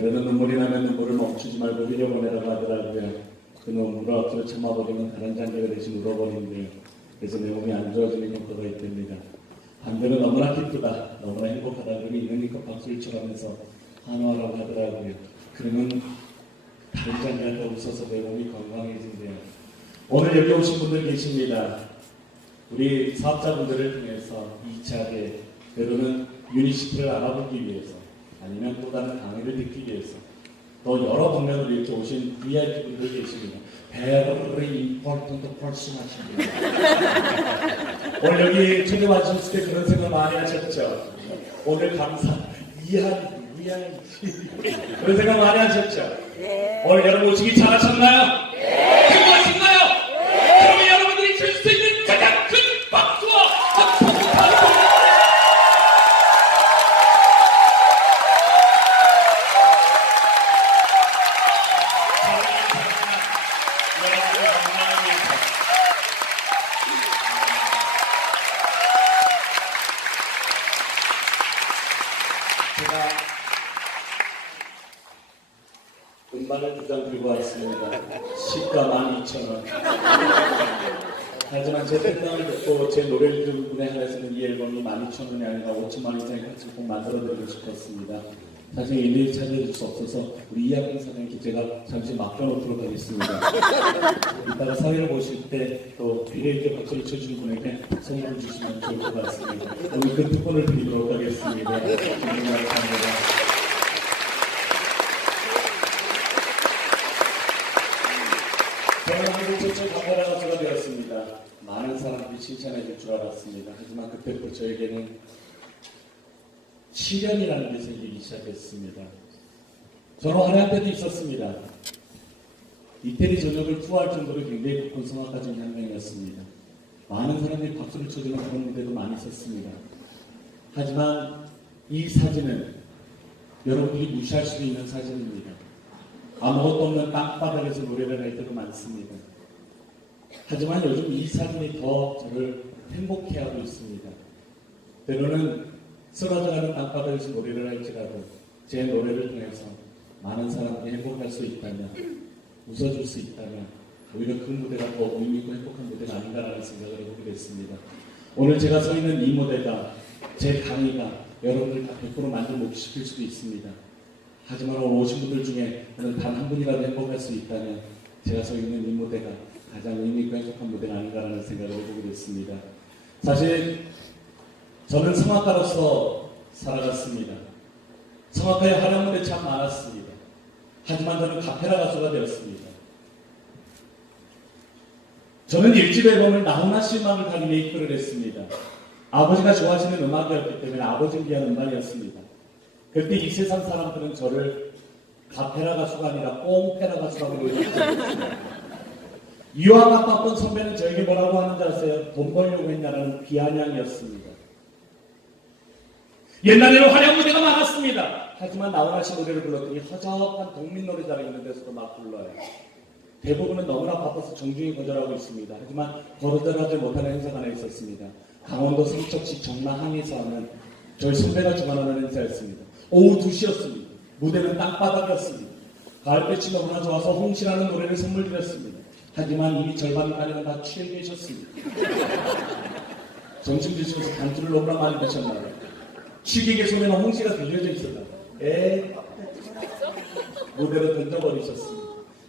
때로는 눈물이 나면 눈물을 멈추지 말고 흘려보내라고 하더라고요. 그 눈물을 앞으로 참아버리면 다른 장기가 대신 울어버린대요. 그래서 내 몸이 안 좋아지는 효과가 있답니다. 반대로 너무나 기쁘다, 너무나 행복하다, 그러면 있는 힘껏 박수를 쳐가면서 환호하라고 하더라고요. 그러면 다른 장기가 웃어서 내 몸이 건강해진대요. 오늘 여기 오신 분들 계십니다. 우리 사업자분들을 통해서 2차에 때로는 유니시티를 알아보기 위해서 아니면 또 다른 강의를 듣기 위해서 또 여러 방면으로 이렇게 오신 VIP 분들 계십니다. Very important person 하십니다. 오늘 여기 처음 와주셨을 때 그런 생각 많이 하셨죠? 오늘 감사, 위안, 그런 생각 많이 하셨죠? 네. 오늘 여러분 오시기 잘하셨나요? 네. 행복하신가요? 네. 그러면 여러분들이 줄 수 있는 가장 큰 박수와 박수 부탁드립니다. 제가 음반을 2장 들고 왔습니다. 시가 12,000원. 하지만 제 생각을 듣고 제 노래를 들은 분에 한해서는 이 앨범이 12,000원이 아니라 5천만 원 이상의 가치를 꼭 만들어드리고 싶었습니다. 사실 일일이 찾아줄 수 없어서 우리 이학경 사장님께 제가 잠시 맡겨놓도록 하겠습니다. 이따가 사회를 보실 때 또 귀에 있게 박수를 쳐주신 분에게 선물을 주시면 좋을 것 같습니다. 오늘 그 특권을 드리도록 하겠습니다. 감사합니다. 저는 한국 최초 카페라 가수가 되었습니다. 많은 사람들이 칭찬해 줄 줄 알았습니다. 하지만 그때부터 저에게는 시련이라는 게 생기기 시작했습니다. 저는 화려한 때도 있었습니다. 이태리 전역을 투어할 정도로 굉장히 높은 성악가 중에 한 명이었습니다. 많은 사람들이 박수를 쳐주는 그런 무대도 많이 있었습니다. 하지만 이 사진은 여러분들이 무시할 수 있는 사진입니다. 아무것도 없는 땅바닥에서 노래를 할 때도 많습니다. 하지만 요즘 이 사진이 더 저를 행복해 하고 있습니다. 때로는 쓰러져가는 땅바닥에서 노래를 할지라도 제 노래를 통해서 많은 사람들이 행복할 수 있다면, 웃어줄 수 있다면 오히려 그 무대가 더 의미있고 행복한 무대가 아닌가라는 생각을 해보게 됐습니다. 오늘 제가 서 있는 이 무대가, 제 강의가 여러분들 다 100% 만족시킬 수도 있습니다. 하지만 오늘 오신 분들 중에 오늘 단 한 분이라도 행복할 수 있다면 제가 서 있는 이 무대가 가장 의미있고 행복한 무대가 아닌가라는 생각을 해보게 됐습니다. 사실 저는 성악가로서 살아갔습니다. 성악가의 활용 무대 참 많았습니다. 하지만 저는 카페라 가수가 되었습니다. 저는 1집 앨범을 나훈아 씨 음악을 다 리메이크를 했습니다. 아버지가 좋아하시는 음악이었기 때문에 아버지를 위한 음반이었습니다. 그때 이 세상 사람들은 저를 카페라 가수가 아니라 꽁페라 가수라고 불렀습니다. 유아가 바쁜 선배는 저에게 뭐라고 하는지 아세요? 돈 벌려고 했냐라는 비아냥이었습니다. 옛날에는 화려한 무대가 많았습니다. 하지만 나훈아 씨 노래를 불렀더니 허접한 독민 노래자랑 있는 데서도 막 불러요. 대부분은 너무나 바빠서 정중히 거절하고 있습니다. 하지만 거절하지 못하는 행사가 하나 있었습니다. 강원도 삼척시 정마항에서 하는 저희 선배가 주관하는 행사였습니다. 오후 2시였습니다. 무대는 땅바닥이었습니다. 가을빛이 너무나 좋아서 홍시라는 노래를 선물 드렸습니다. 하지만 이미 절반가량은 다 취해 계셨습니다. 점심 드시면서 단추를 너무나 많이 드셨나요? 취객의 손에는 홍시가 들려져 있었다. 무대로 던져버리셨습니다.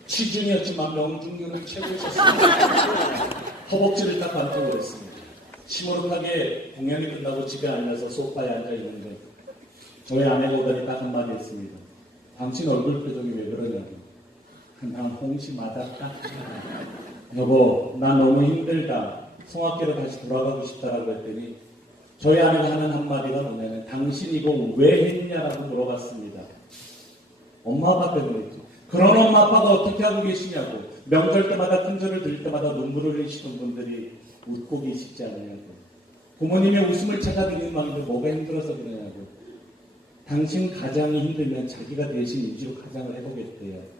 취중이었지만 명중률은 최고였습니다. 허벅지를 딱 반쪽으로 했습니다. 시무룩하게 공연이 끝나고 집에 앉아서 소파에 앉아있는데 저희 아내가 오더니 딱 한마디 했습니다. 당신 얼굴 표정이 왜 그러냐고. 난 홍시 맞았다. 여보, 나 너무 힘들다. 성악계로 다시 돌아가고 싶다라고 했더니 저희 아내가 하는 한마디가 뭐냐면 당신 이거 왜 했냐라고 물어봤습니다. 엄마 아빠 때문에. 그런 엄마 아빠가 어떻게 하고 계시냐고. 명절 때마다 큰절을 드릴 때마다 눈물을 흘리시던 분들이 웃고 계시지 않냐고. 부모님의 웃음을 찾아드리는 마음인데 뭐가 힘들어서 그러냐고. 당신 가장이 힘들면 자기가 대신 임시로 가장을 해보겠대요.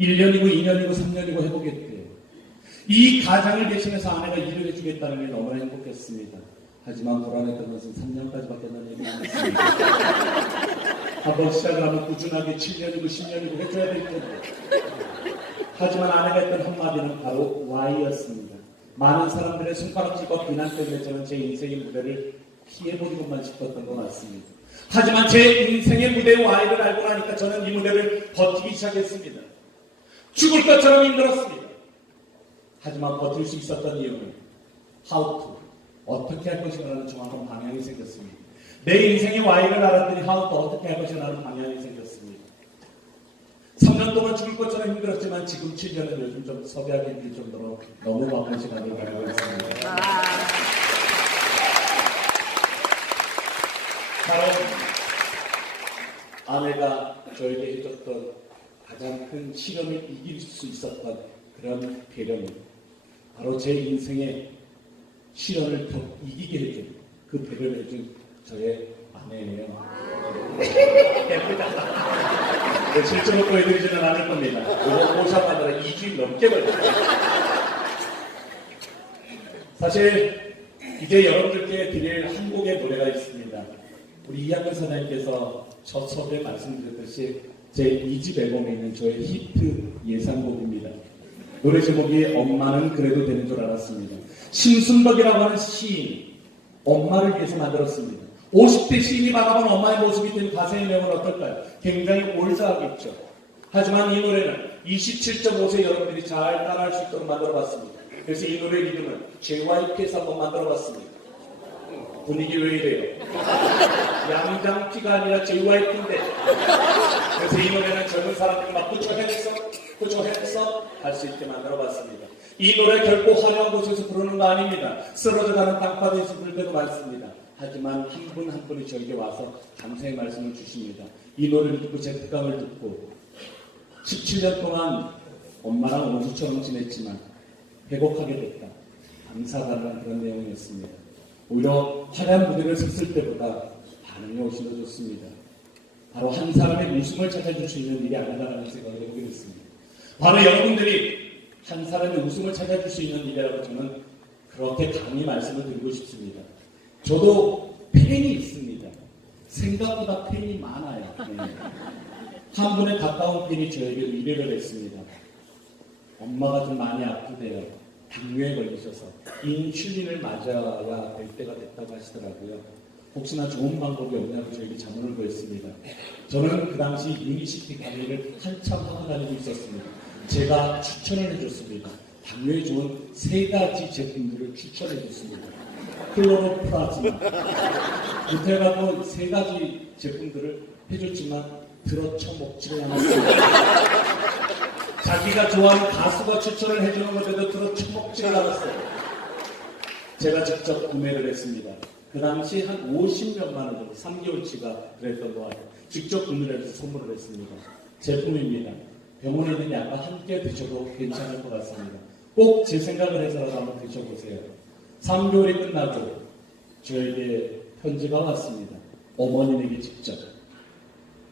1년이고 2년이고 3년이고 해보겠대요. 이 가장을 대신해서 아내가 일을 해주겠다는 게 너무나 행복했습니다. 하지만 불안했던 것은 3년까지밖에 안 되지 않았습니다. 한번 시작을 하면 꾸준하게 7년이고 10년이고 해줘야 될 텐데. 하지만 아내가 했던 한마디는 바로 Y였습니다. 많은 사람들의 손가락질과 비난 때문에 저는 제 인생의 무대를 피해버리고만 싶었던 것 같습니다. 하지만 제 인생의 무대의 Y를 알고 나니까 저는 이 무대를 버티기 시작했습니다. 죽을 것처럼 힘들었습니다. 하지만 버틸 수 있었던 이유는 How to, 어떻게 할 것인가라는 정확한 방향이 생겼습니다. 내 인생의 Y를 알았더니 How to, 어떻게 할 것인가라는 방향이 생겼습니다. 3년 동안 죽을 것처럼 힘들었지만 지금 7년은 요즘 좀 섭외하기 힘들 정도로 너무 바쁜 시간을 가지고 있습니다. 바로 아내가 저에게 해줬던 가장 큰 시련을 이길 수 있었던 그런 배려는 바로 제 인생의 시련을 더 이기게 해준 그 배려를 해준 저의 아내예요. 네, 실제로 보여드리지는 않을 겁니다. 이거 오자마자 2주일 넘게 걸렸어요. 사실 이제 여러분들께 드릴 한 곡의 노래가 있습니다. 우리 이학근 사장님께서 첫 수업에 말씀드렸듯이 제 2집 앨범에 있는 저의 히트 예상곡입니다. 노래 제목이 엄마는 그래도 되는 줄 알았습니다. 심순덕이라고 하는 시인이 엄마를 위해서 만들었습니다. 50대 시인이 바라본 엄마의 모습이 된 가사의 내용은 어떨까요? 굉장히 올드하겠죠. 하지만 이 노래는 27.5세 여러분들이 잘 따라할 수 있도록 만들어봤습니다. 그래서 이 노래 이름은 JYP에서 한번 만들어봤습니다. 분위기 왜 이래요? 양장피가 아니라 JYP인데. 그래서 이 노래는 젊은 사람들이 막 꾸쳐해서 할 수 있게 만들어봤습니다. 이 노래 결코 화려한 곳에서 부르는 거 아닙니다. 쓰러져가는 땅바닥에서 부를 때도 많습니다. 하지만 한 분 한 분이 저에게 와서 감사의 말씀을 주십니다. 이 노래를 듣고 제 특강을 듣고 17년 동안 엄마랑 원수처럼 지냈지만 회복하게 됐다. 감사하다는 그런 내용이었습니다. 오히려 화려한 무대를 섰을 때보다 반응이 훨씬 더 좋습니다. 바로 한 사람의 웃음을 찾아줄 수 있는 일이 아니라는 생각을 해보게 됐습니다. 바로 여러분들이 한 사람의 웃음을 찾아줄 수 있는 일이라고 저는 그렇게 강히 말씀을 드리고 싶습니다. 저도 팬이 있습니다. 생각보다 팬이 많아요. 네. 한 분의 가까운 팬이 저에게 의뢰를 했습니다. 엄마가 좀 많이 아프대요. 당뇨에 걸리셔서 인슐린을 맞아야 될 때가 됐다고 하시더라고요. 혹시나 좋은 방법이 없냐고 저에게 자문을 구했습니다. 저는 그 당시 유니시티 강의를 한참 하고 다니고 있었습니다. 제가 추천을 해줬습니다. 당뇨에 좋은 3가지 제품들을 추천해줬습니다. 클로로프라즈마. 그때가도 3가지 제품들을 해줬지만 들어쳐 먹지를 않았습니다. 자기가 좋아하는 가수가 추천을 해주는 건데도 들어쳐 먹지를 않았어요. 제가 직접 구매를 했습니다. 그 당시 한 50몇만 원 정도, 3개월치가 그랬던 거 같아요. 직접 구매를 해서 선물을 했습니다. 제품입니다. 병원에 있는 약과 함께 드셔도 괜찮을 것 같습니다. 꼭 제 생각을 해서라도 한번 드셔보세요. 3개월이 끝나고 저에게 편지가 왔습니다. 어머님에게 직접.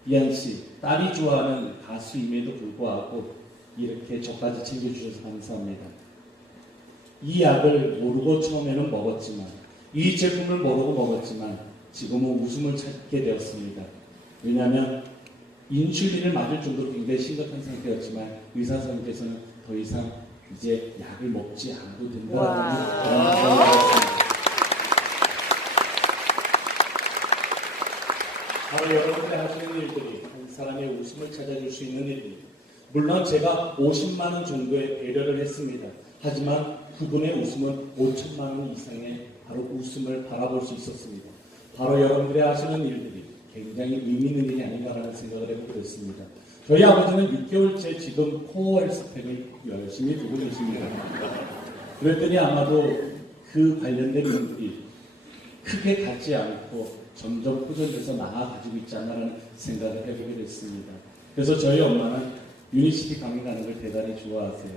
이한씨, 딸이 좋아하는 가수임에도 불구하고 이렇게 저까지 챙겨주셔서 감사합니다. 이 약을 모르고 처음에는 먹었지만, 이 제품을 모르고 먹었지만 지금은 웃음을 찾게 되었습니다. 왜냐하면 인슐린을 맞을 정도로 굉장히 심각한 상태였지만 의사 선생님께서는 더 이상 이제 약을 먹지 않아도 된다는 그런 생각이었습니다. 바로 여러분들이 하시는 일들이 한 사람의 웃음을 찾아줄 수 있는 일입니다. 물론 제가 50만 원 정도의 배려를 했습니다. 하지만 그분의 웃음은 5천만 원 이상의 바로 웃음을 바라볼 수 있었습니다. 바로 여러분들이 하시는 일들이 굉장히 의미 있는 일이 아닌가라는 생각을 해보게 됐습니다. 저희 아버지는 6개월째 지금 코어 헬스팩을 열심히 두고 계십니다. 그랬더니 아마도 그 관련된 일들이 크게 가지 않고 점점 호전돼서 나아가지고 있지 않나라는 생각을 해보게 됐습니다. 그래서 저희 엄마는 유니시티 강의 가는 걸 대단히 좋아하세요.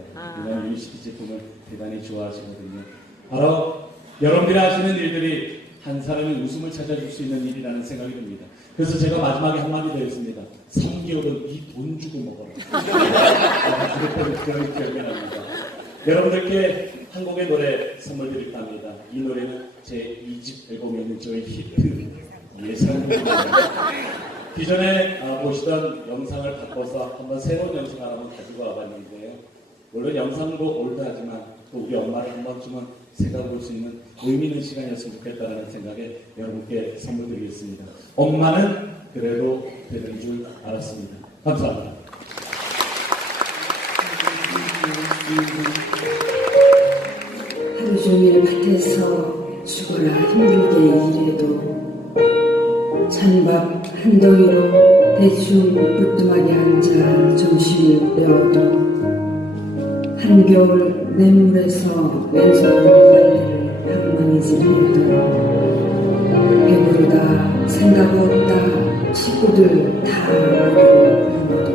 이런 유니시티 제품을 대단히 좋아하시거든요. 바로 여러분들이 하시는 일들이 한 사람의 웃음을 찾아줄 수 있는 일이라는 생각이 듭니다. 그래서 제가 마지막에 한마디 더 했습니다. 3개월은 이 돈 주고 먹어라. 그랬던 기억이 납니다. 여러분들께 한 곡의 노래 선물 드릴까 합니다. 이 노래는 제 2집 앨범에 있는 저의 히트 예상입니다. 기존에 보시던 영상을 바꿔서 한번 새로운 영상을 한번 가지고 와봤는데요. 물론 영상도 올드하지만 또 우리 엄마를 한 번쯤은 생각해 볼 수 있는 의미 있는 시간이었으면 좋겠다는 생각에 여러분께 선물 드리겠습니다. 엄마는 그래도 되는 줄 알았습니다. 감사합니다. 하루 종일 밭에서 죽어라 힘들게 일해도 찬밥 한 덩이로 대충 으뜸하게 앉아 점심을 때워도 한겨울 냇물에서 왼손으로 빨래를 한번이지 해도 배부르다 생각 없다 식구들 다 먹어도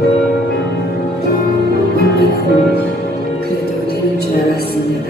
엄마는 그래도 되는 줄 알았습니다.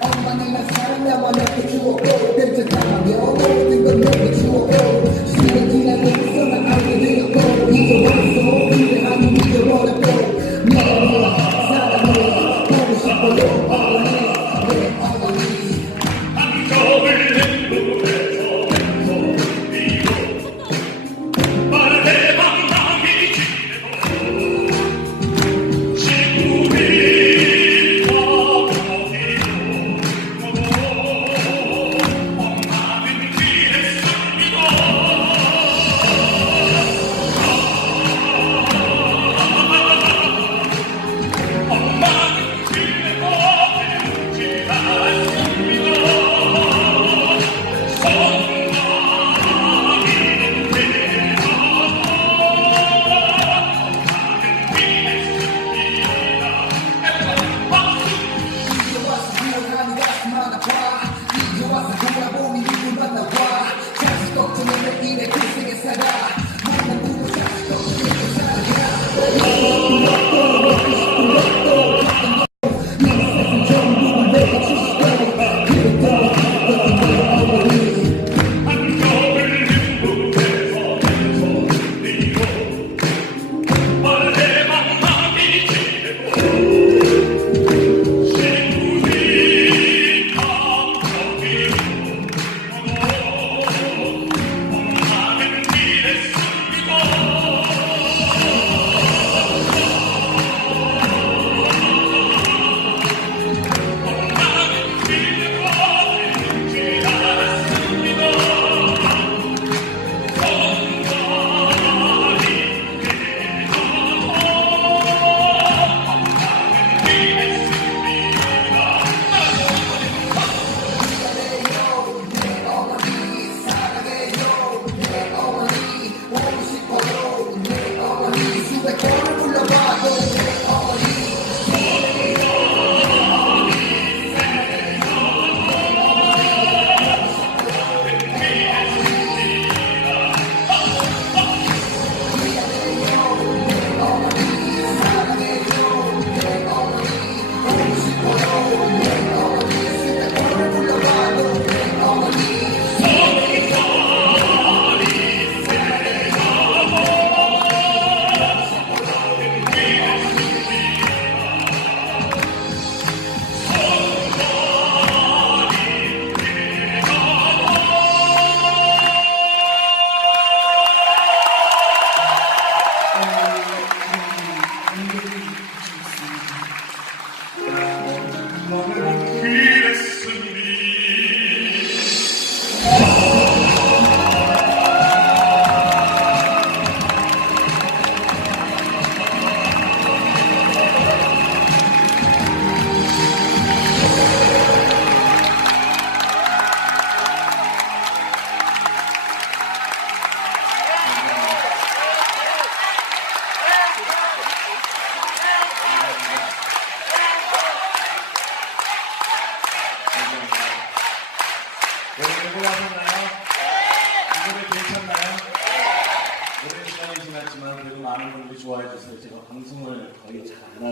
엄마는 난 사랑나만 내게 주었고 벤틀하며 모든 건 내게 주었고 시간이 지나고 있어 난 알게 되었고 잊어버렸어 기대하니 잊어버렸고 너를 사랑해 보고 싶어요 어머니 내 어머니 한겨울 냇물에서 왼손 들고 빨래 방랑이 지내도 친구들이 엄마는 그랬습니다.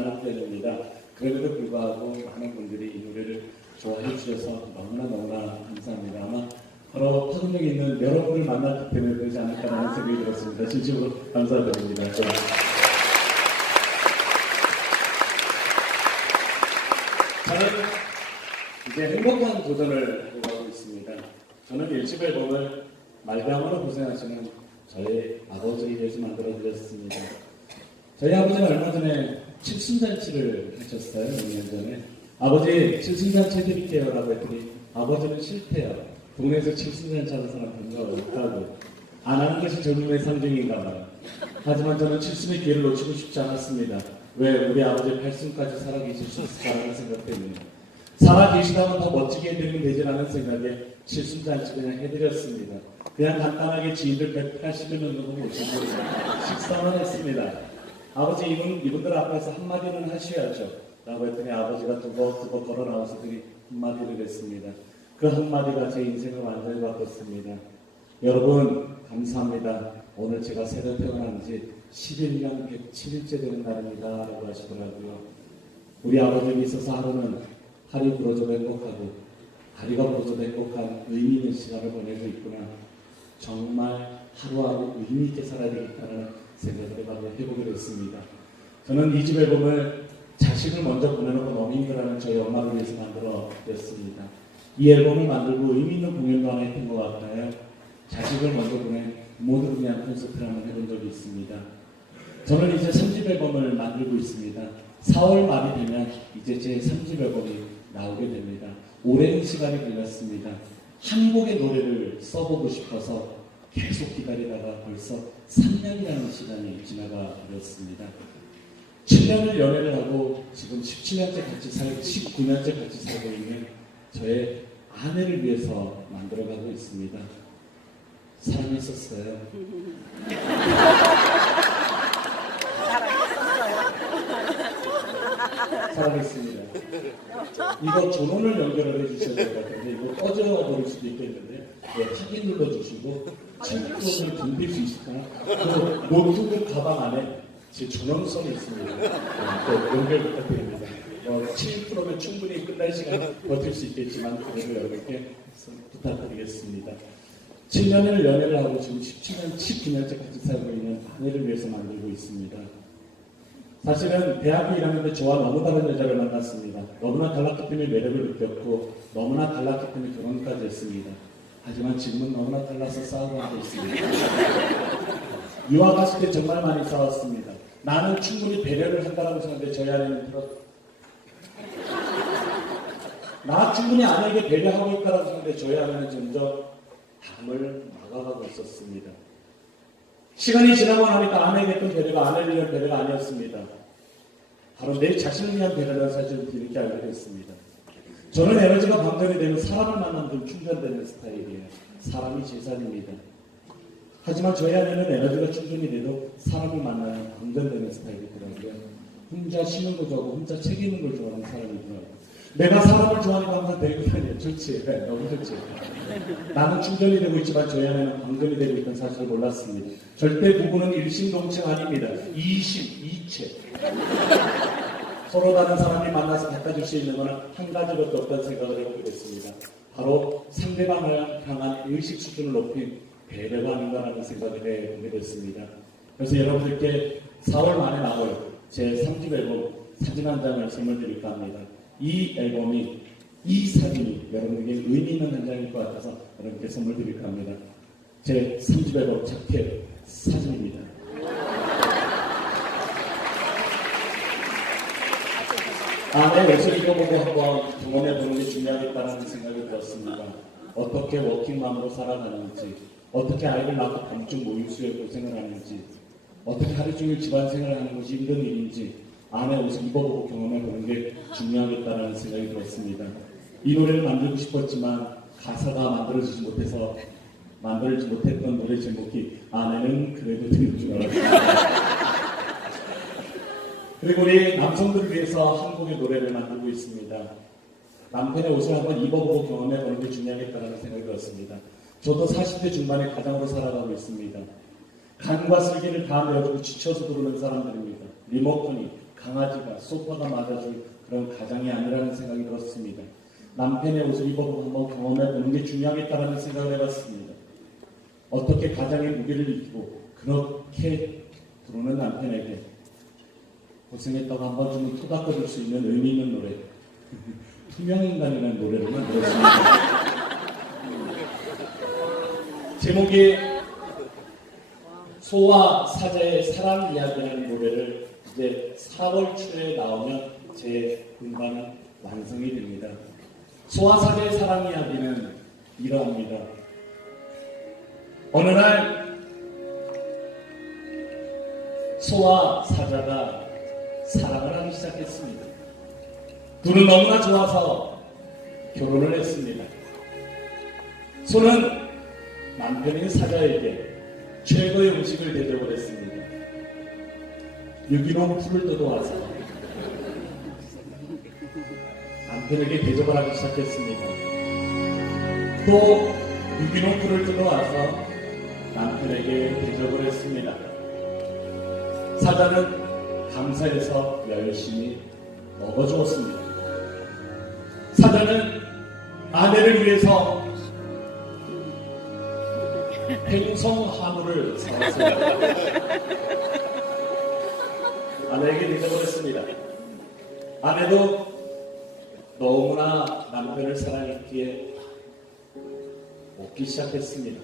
가난한 편입니다. 그럼에도 불구하고 많은 분들이 이 노래를 좋아해 주셔서 너무나 감사합니다. 아마 바로 파급력이 있는 여러분을 만났기 때문에 그러지 않을까라는 생각이 들었습니다. 진심으로 감사드립니다. 저는 이제 행복한 도전을 하고 있습니다. 저는 일집 앨범을 말병으로 고생하시는 저희 아버지에 위해서 만들어드렸습니다. 저희 아버지는 얼마 전에 칠순잔치를 하셨어요. 2년 전에. 아버지 칠순잔치 해드릴게요라고 했더니 아버지는 싫대요. 동네에서 칠순잔치 하는 사람 본 적 없다고. 안 하는 것이 젊음의 상징인가 봐요. 하지만 저는 칠순의 기회를 놓치고 싶지 않았습니다. 왜 우리 아버지 8순까지 살아계실 수 있을까라는 생각 때문에. 살아계시다면 더 멋지게 해드리면 되지라는 생각에 칠순잔치 그냥 해드렸습니다. 그냥 간단하게 지인들 180명 정도 모시고 식사만 했습니다. 아버지 이분들 앞에서 한마디는 하셔야죠. 라고 했더니 아버지가 두벅두벅 걸어 나와서들이 한마디를 했습니다. 그 한마디가 제 인생을 완전히 바꿨습니다. 여러분 감사합니다. 오늘 제가 새로 태어난 지 11년 107일째 되는 날입니다. 라고 하시더라고요. 우리 아버지에게 있어서 하루는 하루 부러져도 행복하고 다리가 부러져도 행복한 의미 있는 시간을 보내고 있구나. 정말 하루하루 의미 있게 살아야 되겠다는 생각을 해보게 됐습니다. 저는 이 집 앨범을 자식을 먼저 보내놓고 너무 힘들어하는 저희 엄마를 위해서 만들어냈습니다. 이 앨범을 만들고 의미 있는 공연도 하나 했던 것 같아요. 자식을 먼저 보낸 부모들을 위한 콘서트를 한번 해본 적이 있습니다. 저는 이제 3집 앨범을 만들고 있습니다. 4월 말이 되면 이제 제 3집 앨범이 나오게 됩니다. 오랜 시간이 걸렸습니다. 한 곡의 노래를 써보고 싶어서 계속 기다리다가 벌써 3년이라는 시간이 지나가 버렸습니다. 7년을 연애를 하고 지금 17년째 같이 살고 19년째 같이 살고 있는 저의 아내를 위해서 만들어가고 있습니다. 사랑했었어요. 사랑했습니다. 이거 전원을 연결을 해주셔야 될 것 같은데 이거 꺼져버릴 수도 있겠는데 확인 눌러주시고 체크를 덤빌 수 있을까요? 그 노트북 가방 안에 제 전원선이 있습니다. 또 연결 부탁드립니다. 7%면 충분히 끝날 시간 버틸 수 있겠지만 그래도 여러분께 부탁드리겠습니다. 7년을 연애를 하고 지금 17년, 19년째 같이 살고 있는 아내를 위해서 만들고 있습니다. 사실은 대학교 1학년 때 저와 너무 다른 여자를 만났습니다. 너무나 달랐기 때문에 매력을 느꼈고 너무나 달랐기 때문에 결혼까지 했습니다. 하지만 지금은 너무나 달라서 싸우고 하고 있습니다. 유학 갔을 때 정말 많이 싸웠습니다. 나는 충분히 배려를 한다고 생각하는데 저희 아내는 나 충분히 아내에게 배려하고 있다고 생각하는데 저희 아내는 점점 담을 막아가고 있었습니다. 시간이 지나고 나니까 아내에게 했던 배려가 아내를 위한 배려가 아니었습니다. 바로 내 자신을 위한 배려라는 사실을 뒤늦게 알게 됐습니다. 저는 에너지가 방전이 되면 사람을 만나면 좀 충전되는 스타일이에요. 사람이 재산입니다. 하지만 저희 아내는 에너지가 충전이 돼도 사람을 만나면 방전되는 스타일이더라고요. 혼자 쉬는 거 좋아하고 혼자 책 읽는 걸 좋아하는 사람이더라고요. 내가 사람을 좋아하니까 항상 데리고 다녀요. 좋지. 네, 너무 좋지. 나는 충전이 되고 있지만 저희 아내는 방전이 되고 있다는 사실을 몰랐습니다. 절대 부부는 일심동체 아닙니다. 이심, 이체. 서로 다른 사람이 만나서 갖다 줄 수 있는 것은 한 가지밖에 없다는 생각을 해보게 됐습니다. 바로 상대방을 향한 의식 수준을 높인 배려가 아닌가라는 생각을 해보게 됐습니다. 그래서 여러분들께 4월 말에 나올 제 3집 앨범 사진 한 장을 선물 드릴까 합니다. 이 앨범이, 이 사진이 여러분에게 의미 있는 한 장일 것 같아서 여러분께 선물 드릴까 합니다. 제 3집 앨범 자켓 사진입니다. 내 옷을 입어보고 한번 경험해보는 게 중요하겠다는 생각이 들었습니다. 어떻게 워킹맘으로 살아가는지, 어떻게 아이를 낳고 밤중 모유수에 고생을 하는지, 어떻게 하루 종일 집안생활을 하는 것이 힘든 일인지 아내 옷을 입어보고 경험해보는 게 중요하겠다는 생각이 들었습니다. 이 노래를 만들고 싶었지만 가사가 만들어지지 못해서 만들지 못했던 노래 제목이 아내는 그래도 되는 줄 알았습니다. 그리고 우리 남성들을 위해서 한 곡의 노래를 만들고 있습니다. 남편의 옷을 한번 입어보고 경험해보는 게 중요하겠다는 생각이 들었습니다. 저도 40대 중반에 가장으로 살아가고 있습니다. 간과 슬기를 다 내어주고 지쳐서 들어오는 사람들입니다. 리모컨이 강아지가 소파가 맞아줄 그런 가장이 아니라는 생각이 들었습니다. 남편의 옷을 입어보고 한번 경험해보는 게 중요하겠다라는 생각을 해봤습니다. 어떻게 가장의 무게를 이기고 그렇게 들어오는 남편에게 고생했다고 한 번쯤은 토닥거릴 수 있는 의미 있는 노래 투명인간이라는 노래를 만들었습니다. 제목이 소와 사자의 사랑 이야기라는 노래를 이제 4월 초에 나오면 제 음반은 완성이 됩니다. 소와 사자의 사랑 이야기는 이러합니다. 어느 날 소와 사자가 사랑을 하기 시작했습니다. 둘은 너무나 좋아서 결혼을 했습니다. 소는 남편인 사자에게 최고의 음식을 대접을 했습니다. 유기농 풀을 뜯어와서 남편에게 대접을 하기 시작했습니다. 또 유기농 풀을 뜯어와서 남편에게 대접을 했습니다. 사자는 감사해서 열심히 먹어주었습니다. 사자는 아내를 위해서 행성 한우를 사왔습니다. 아내에게 대접을 했습니다. 아내도 너무나 남편을 사랑했기에 먹기 시작했습니다.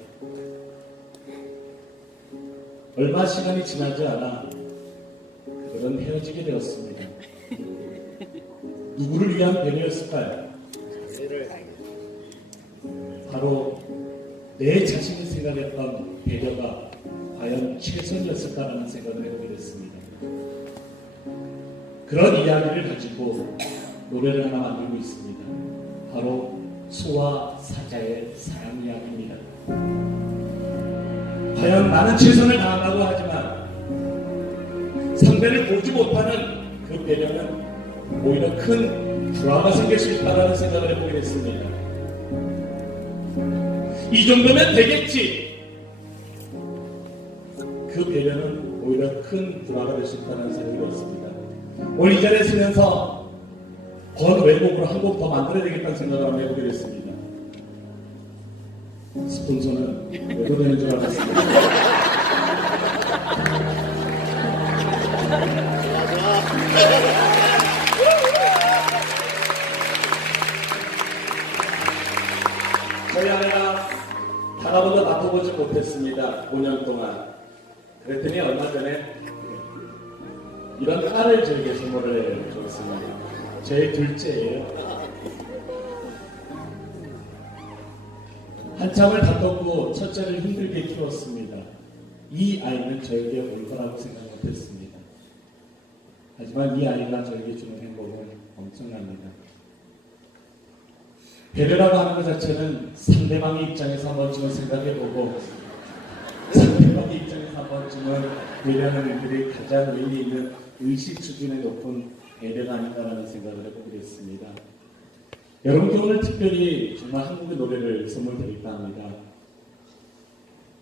얼마 시간이 지나지 않아 그들은 헤어지게 되었습니다. 누구를 위한 배려였을까요? 바로 내 자신이 생각했던 배려가 과연 최선이었을까라는 생각을 해보게 됐습니다. 그런 이야기를 가지고 노래를 하나 만들고 있습니다. 바로 소와 사자의 사랑 이야기입니다. 과연 나는 최선을 다한다고 하지만 상대를 보지 못하는 그 배려는 오히려 큰 불화가 생길 수 있다는 생각을 해보게 됐습니다. 이 정도면 되겠지. 그 배려는 오히려 큰 불화가 될 수 있다는 생각이 들었습니다. 오늘 이 자리에 쓰면서 번외곡으로 한 곡 더 만들어야 되겠다는 생각을 한번 해보게 됐습니다. 스폰서는 왜도 되는 줄 알았습니다. 저희 아내가 단 한 번도 맡아보지 못했습니다. 5년 동안. 그랬더니 얼마 전에 이런 딸을 저에게 선물을 줬습니다. 제 둘째예요. 한참을 다퉜고 첫째를 힘들게 키웠습니다. 이 아이는 저에게 올 거라고 생각 못했습니다. 하지만 이 아이가 저에게 주는 행복은 엄청납니다. 배려라고 하는 것 자체는 상대방의 입장에서 한 번쯤은 생각해보고 상대방의 입장에서 한 번쯤은 배려하는 일들이 가장 의미 있는 의식 수준의 높은 배려가 아닌가라는 생각을 해보게 됐습니다. 여러분께 오늘 특별히 정말 한국의 노래를 선물 드릴까 합니다.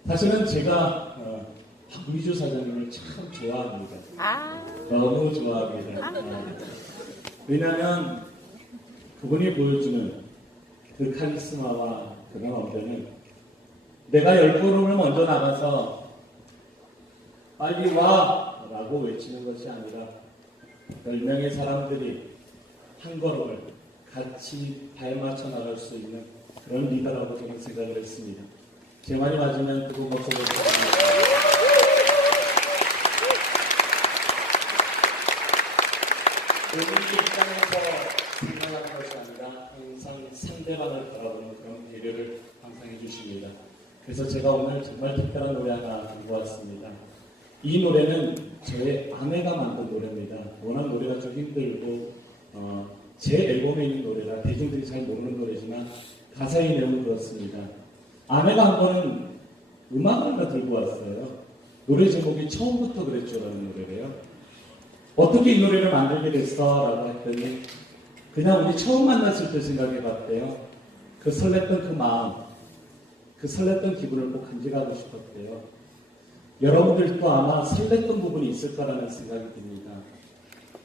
사실은 제가 박미주 사장님을 참 좋아합니다. 너무 좋아합니다. 왜냐하면 그분이 보여주는 그 카리스마와 그런 언변은 내가 10걸음을 먼저 나가서 빨리 와! 라고 외치는 것이 아니라 10명의 사람들이 한 걸음을 같이 발맞춰 나갈 수 있는 그런 리더라고 저는 생각을 했습니다. 제 말이 맞으면 그분 모습을 본인의 입장에서 생각하는 것이 아니라 항상 상대방을 바라보는 그런 배려를 항상 해주십니다. 그래서 제가 오늘 정말 특별한 노래 하나 가지고 왔습니다. 이 노래는 저의 아내가 만든 노래입니다. 워낙 노래가 좀 힘들고 제 앨범에 있는 노래라 대중들이 잘 모르는 노래지만 가사의 내용은 그렇습니다. 아내가 한 번은 음악을 하나 들고 왔어요. 노래 제목이 처음부터 그랬죠 라는 노래래요. 어떻게 이 노래를 만들게 됐어? 라고 했더니 그냥 우리 처음 만났을 때 생각해 봤대요. 그 설렜던 그 마음, 그 설렜던 기분을 꼭 간직하고 싶었대요. 여러분들도 아마 설렜던 부분이 있을 거라는 생각이 듭니다.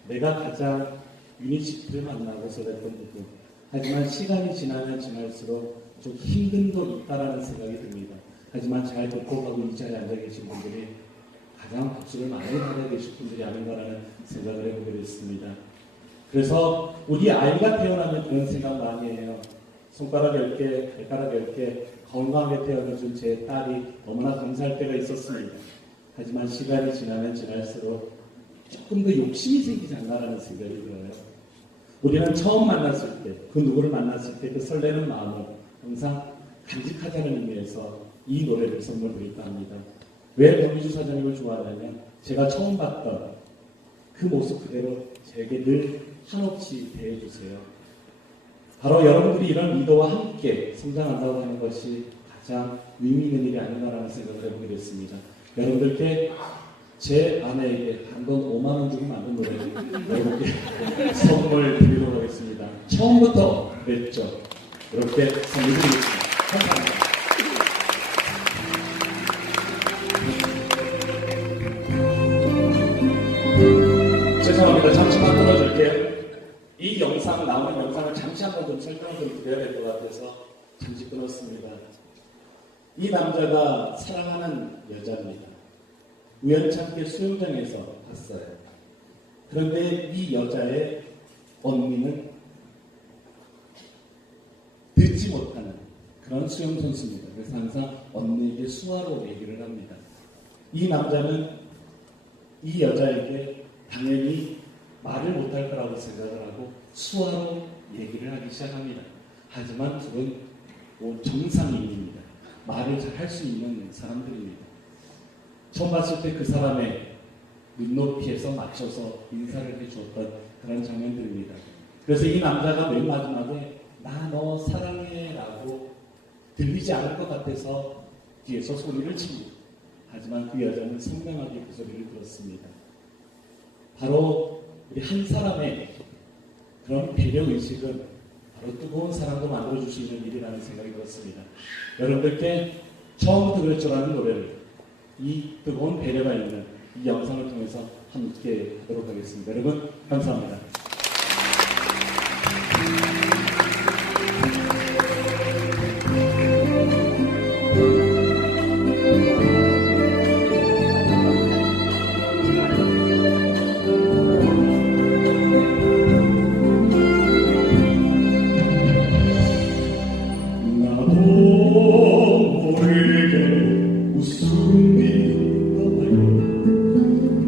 내가 가장 유니시티를 만나고 설렜던 부분. 하지만 시간이 지나면 지날수록 좀 힘든 도 있다라는 생각이 듭니다. 하지만 잘 극복하고 이 자리에 앉아 계신 분들이 가장 박수를 많이 받아 계실 분들이 아닌가라는 생각을 해보게 됐습니다. 그래서 우리 아이가 태어나면 그런 생각 많이 해요. 손가락 10개, 발가락 10개 건강하게 태어나준 제 딸이 너무나 감사할 때가 있었습니다. 하지만 시간이 지나면 지날수록 조금 더 욕심이 생기지 않나라는 생각이 들어요. 우리는 처음 만났을 때, 그 누구를 만났을 때 그 설레는 마음을 항상 간직하자는 의미에서 이 노래를 선물드릴까 합니다. 왜 권미주 사장님을 좋아하냐면 제가 처음 봤던 그 모습 그대로 제게 늘 한없이 대해주세요. 바로 여러분들이 이런 리더와 함께 성장한다고 하는 것이 가장 의미 있는 일이 아닌가라는 생각을 해보게 됐습니다. 여러분들께 제 아내에게 단돈 5만 원 주고 만든 노래를 여러분께 선물 드리도록 하겠습니다. 처음부터 그랬죠. 이렇게 선물 드리겠습니다. 감사합니다. 죄송합니다. 잠시만 끊어줄게요. 이 영상, 나오는 영상을 잠시 한번 좀 설명을 좀 드려야 될 것 같아서 잠시 끊었습니다. 이 남자가 사랑하는 여자입니다. 우연찮게 수영장에서 봤어요. 그런데 이 여자의 언니는 듣지 못하는 그런 수영선수입니다. 그래서 항상 언니에게 수화로 얘기를 합니다. 이 남자는 이 여자에게 당연히 말을 못할 거라고 생각을 하고 수화로 얘기를 하기 시작합니다. 하지만 둘은 정상인입니다. 말을 잘 할 수 있는 사람들입니다. 처음 봤을 때 그 사람의 눈높이에서 맞춰서 인사를 해주었던 그런 장면들입니다. 그래서 이 남자가 맨 마지막에 나 너 사랑해 라고 들리지 않을 것 같아서 뒤에서 소리를 칩니다. 하지만 그 여자는 선명하게 그 소리를 들었습니다. 바로 우리 한 사람의 그런 배려의식은 바로 뜨거운 사랑도 만들어줄 수 있는 일이라는 생각이 들었습니다. 여러분들께 처음부터 그랬죠라는 노래를 이 뜨거운 배려가 있는 이 영상을 통해서 함께 하도록 하겠습니다. 여러분 감사합니다.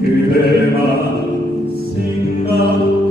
그대만 생각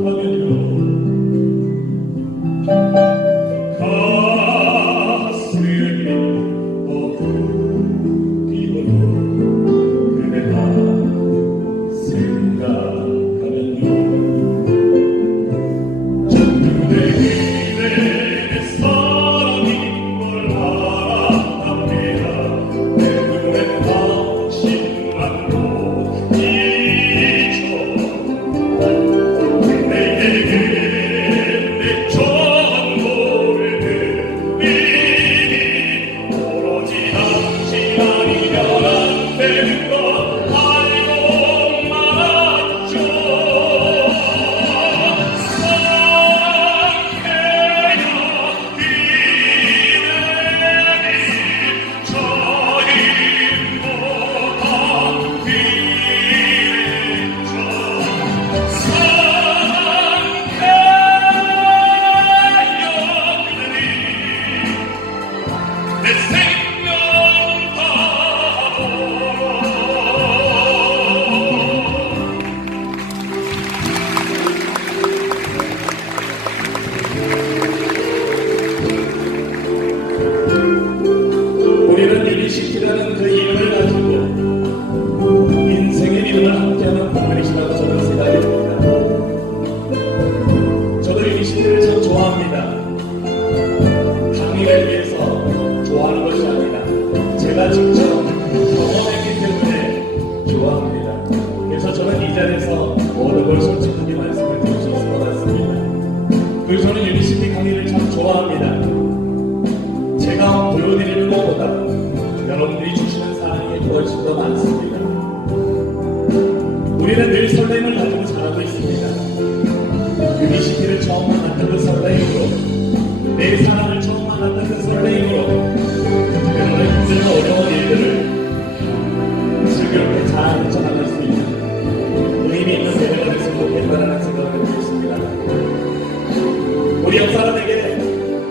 내 사랑을 처음 만났던 그 설레임으로 여러분의 힘든 어려운 일들을 즐겁게 잘 헤쳐나갈 수 있는 의미 있는 새해가 됐으면 좋겠다는 생각을 해보고 있습니다. 우리 옆사람에게,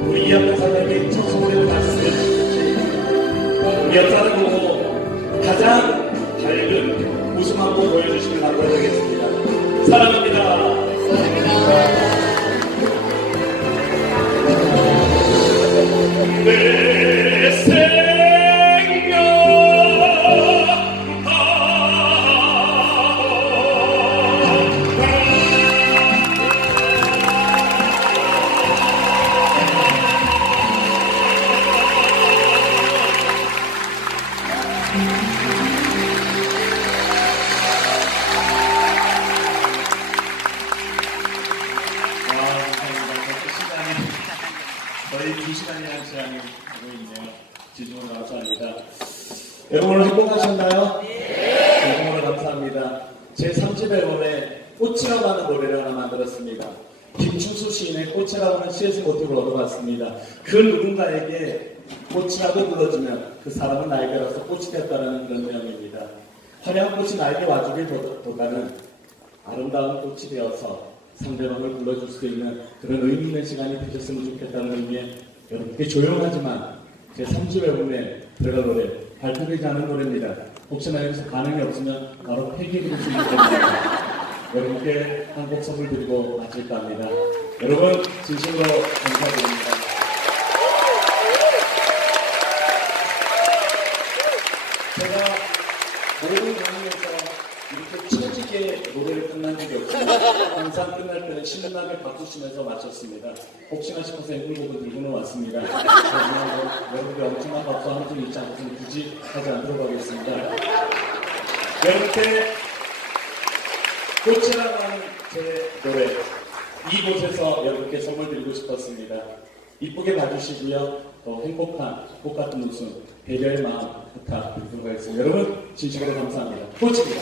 우리 이합동사람에게 첫 소리를 말씀해 주시지, 우리 옆사람 보고 가장 밝은 웃음 한번 보여주시길 바라겠습니다. 사랑합니다. 내 생명 거의 2시간이라는 시간이 하고 있네요. 진심으로 감사합니다. 여러분 오늘 행복하셨나요? 네. 정말 감사합니다. 제 3집 앨범에 꽃이라고 하는 노래를 하나 만들었습니다. 김충수 시인의 꽃이라고 하는 시에서 모티브를 얻어봤습니다. 그 누군가에게 꽃이라고 불러주면 그 사람은 나에게로서 꽃이 됐다는 그런 내용입니다. 화려한 꽃이 나에게 와주기보다는 아름다운 꽃이 되어서 상대방을 불러줄 수 있는 그런 의미 있는 시간이 되셨으면 좋겠다는 의미에 여러분께 조용하지만 제 3집 앨범에 들어갈 노래, 발표되지 않은 노래입니다. 혹시나 여기서 반응이 없으면 바로 폐기 부르시면 됩니다. 여러분께 한 곡 선물 드리고 마칠까 합니다. 여러분 진심으로 감사드립니다. 제가 모든 강의에서 이렇게 처지게 노래를 끝난 적이 없습니다. 항상 끝날 때는 신나게 박수 치면서 마쳤습니다. 혹시나 싶어서 애국곡을 들고는 왔습니다. 하지만 여러분들 엄청난 박수 한 푼 있지 않고는 굳이 하지 않도록 하겠습니다. 여러분께 꽃이라고 하는 제 노래 이곳에서 여러분께 선물 드리고 싶었습니다. 이쁘게 봐주시고요. 더 행복한 꽃 같은 웃음, 배려의 마음 부탁드리도록 하겠습니다. 여러분 진심으로 감사합니다. 꽃입니다.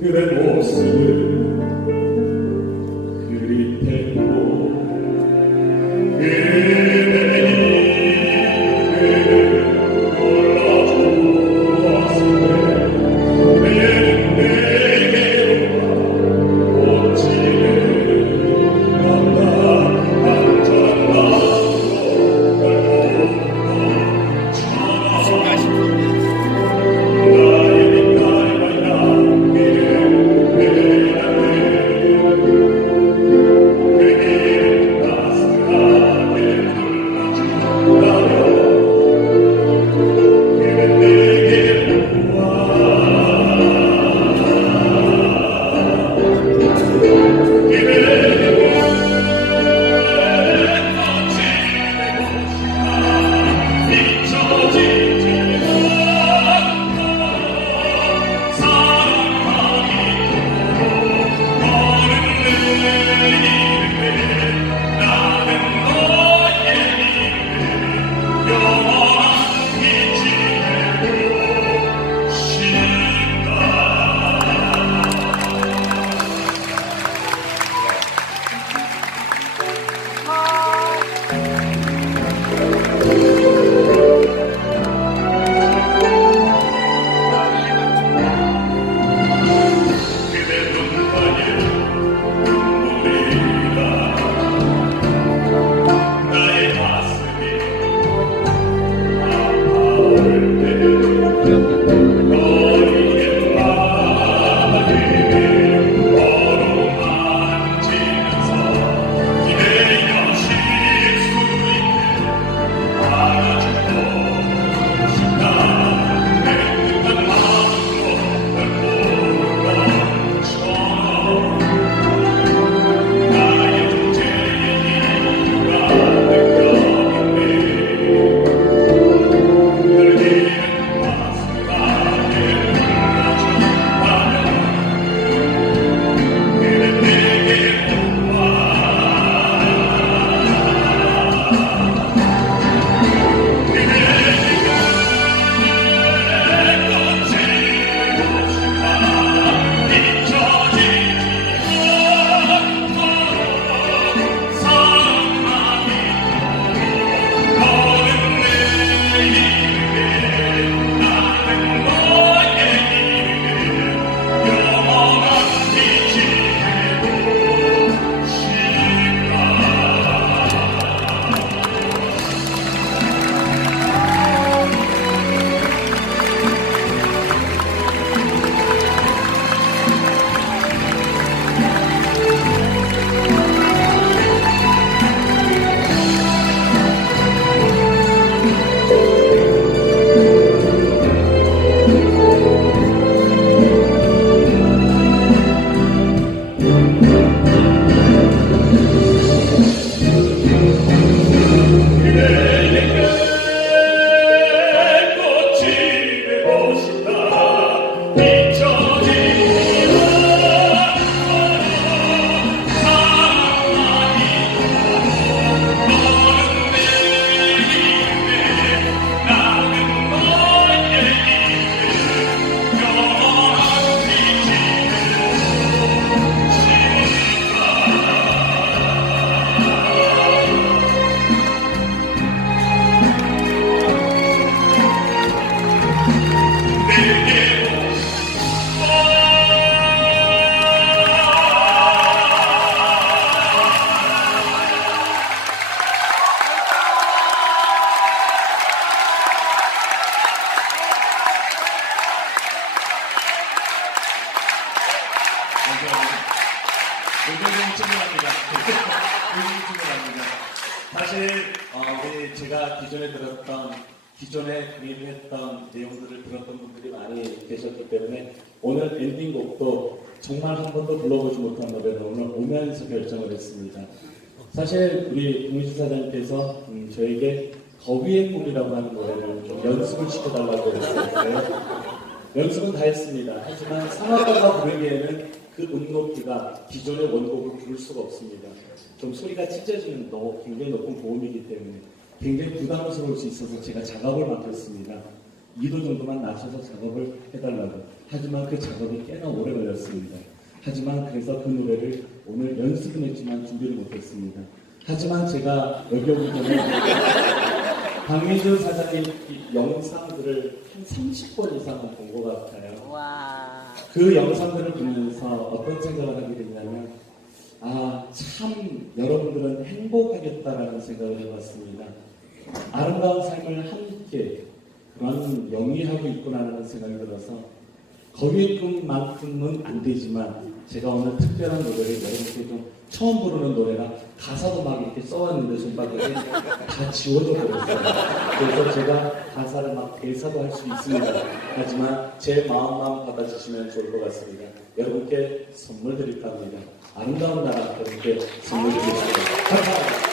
그대 모습을 그립했고 나의 굉장히 충분합니다. 굉장히 충분합니다. 사실 우리 제가 기존에 공연을 했던 내용들을 들었던 분들이 많이 계셨기 때문에 오늘 엔딩곡도 정말 한 번도 불러보지 못한 노래를 오늘 오면서 결정을 했습니다. 사실 우리 동희주 사장님께서 저에게 거위의 꿈이라고 하는 노래를 좀 연습을 시켜달라고 했었어요. 연습은 다 했습니다. 하지만 상악가가 부르기에는 그 높이가 기존의 원곡을 부를 수가 없습니다. 좀 소리가 찢어지는 굉장히 높은 고음이기 때문에 굉장히 부담스러울 수 있어서 제가 작업을 맡겼습니다. 2도 정도만 낮춰서 작업을 해달라고. 하지만 그 작업이 꽤나 오래 걸렸습니다. 하지만 그래서 그 노래를 오늘 연습은 했지만 준비를 못했습니다. 하지만 제가 여기 오기 전에 박민준 사장님 영상들을 한 30번 이상은 본 것 같아요. 와. 그 영상들을 보면서 어떤 생각을 하게 됐냐면 참 여러분들은 행복하겠다라는 생각을 해봤습니다. 아름다운 삶을 함께 그런 영위하고 있구나라는 생각이 들어서 거기의 꿈만큼은 안 되지만 제가 오늘 특별한 노래를 여러분께 좀 처음 부르는 노래라 가사도 막 이렇게 써왔는데 손바닥에 다 지워져 버렸어요. 그래서 제가 가사를 막 대사도 할 수 있습니다. 하지만 제 마음만 받아주시면 좋을 것 같습니다. 여러분께 선물 드릴까 합니다. 아름다운 나라 여러분께 선물 드리겠습니다. 감사합니다.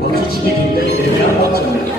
박수치기 굉장히 대단한 박수입니다.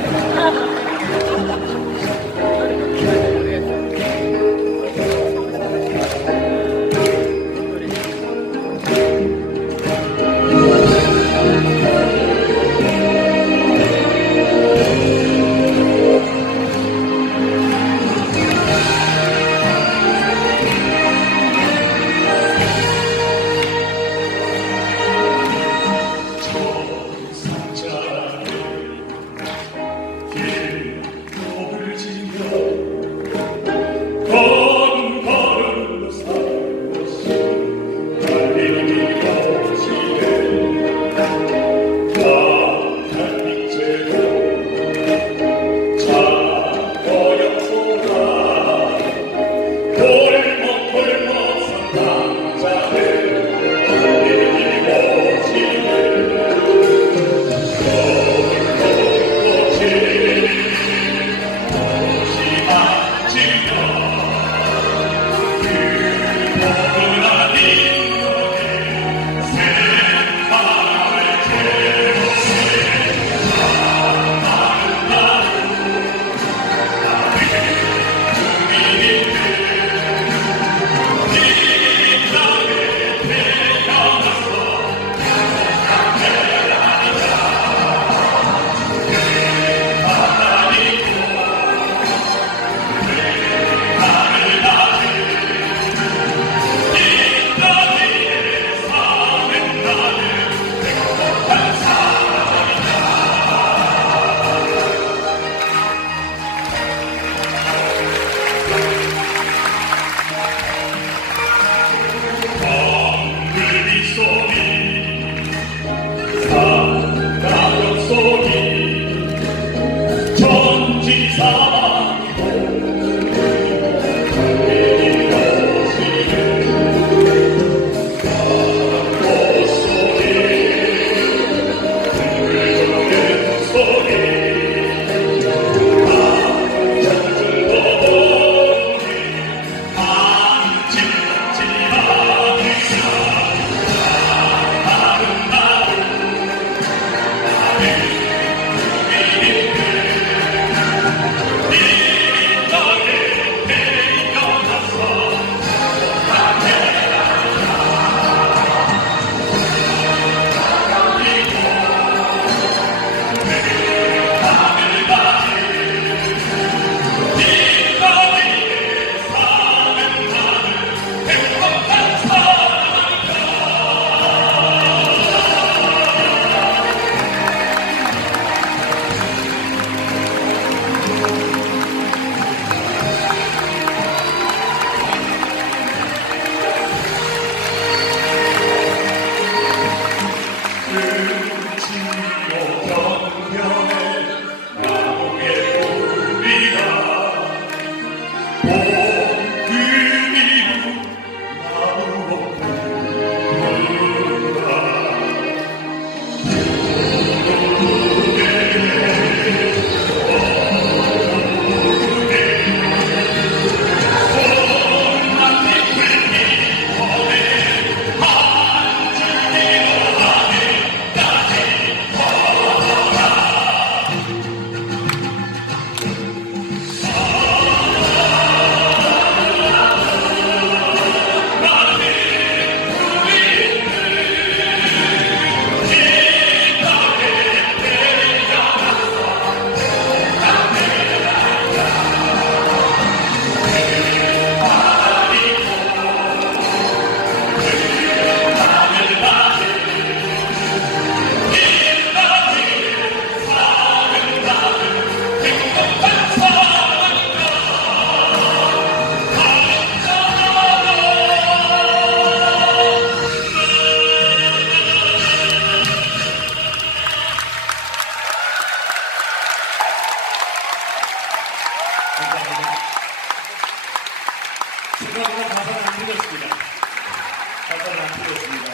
드리겠습니다.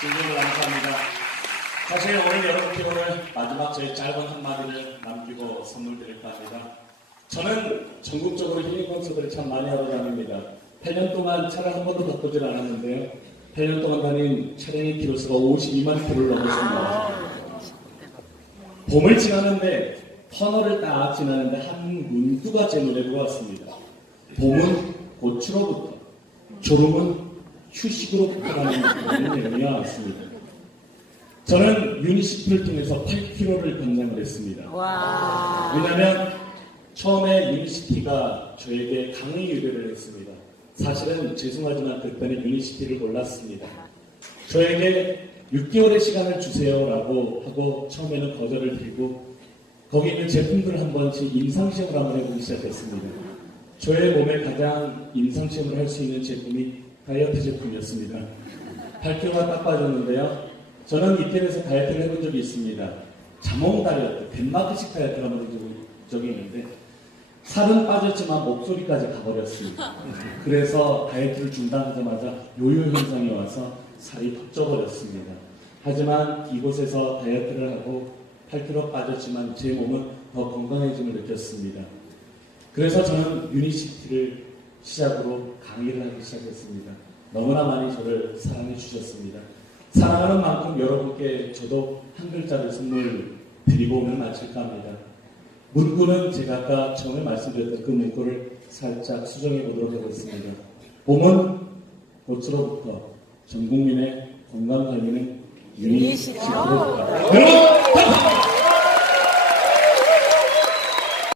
진심으로 감사합니다. 사실 오늘 여러분께 오늘 마지막 저희 짧은 한마디를 남기고 선물 드릴까 합니다. 저는 전국적으로 힐링 콘서트를 참 많이 하러 다닙니다. 8년 동안 차를 한 번도 바꾸질 않았는데요. 8년 동안 다닌 차량의 키로수가 52만 킬로를 넘었습니다. 봄을 지나는데 터널을 딱 지나는데 한 문구가 제 노래로 왔습니다. 봄은 꽃으로부터, 졸음은 휴식으로부터라는 내용이 나왔습니다. 저는 유니시티를 통해서 8km를 권장을 했습니다. 왜냐하면 처음에 유니시티가 저에게 강의 유배를 했습니다. 사실은 죄송하지만 그때는 유니시티를 몰랐습니다. 저에게 6개월의 시간을 주세요라고 하고 처음에는 거절을 드리고 거기 있는 제품들을 한 번씩 임상시험을 한번 해보기 시작했습니다. 저의 몸에 가장 임상시험을 할 수 있는 제품이 다이어트 제품이었습니다. 8kg가 딱 빠졌는데요. 저는 이태리에서 다이어트를 해본 적이 있습니다. 자몽 다이어트, 덴마크식 다이어트를 한번 해본 적이 있는데 살은 빠졌지만 목소리까지 가버렸습니다. 그래서 다이어트를 중단하자마자 요요 현상이 와서 살이 턱 쪄버렸습니다. 하지만 이곳에서 다이어트를 하고 8kg 빠졌지만 제 몸은 더 건강해짐을 느꼈습니다. 그래서 저는 유니시티를 시작으로 강의를 하기 시작했습니다. 너무나 많이 저를 사랑해 주셨습니다. 사랑하는 만큼 여러분께 저도 한 글자를 선물 드리고 오늘 마칠까 합니다. 문구는 제가 아까 처음에 말씀드렸던 그 문구를 살짝 수정해 보도록 하겠습니다. 봄은 꽃으로부터 전 국민의 건강 관리는 유니시티로부터.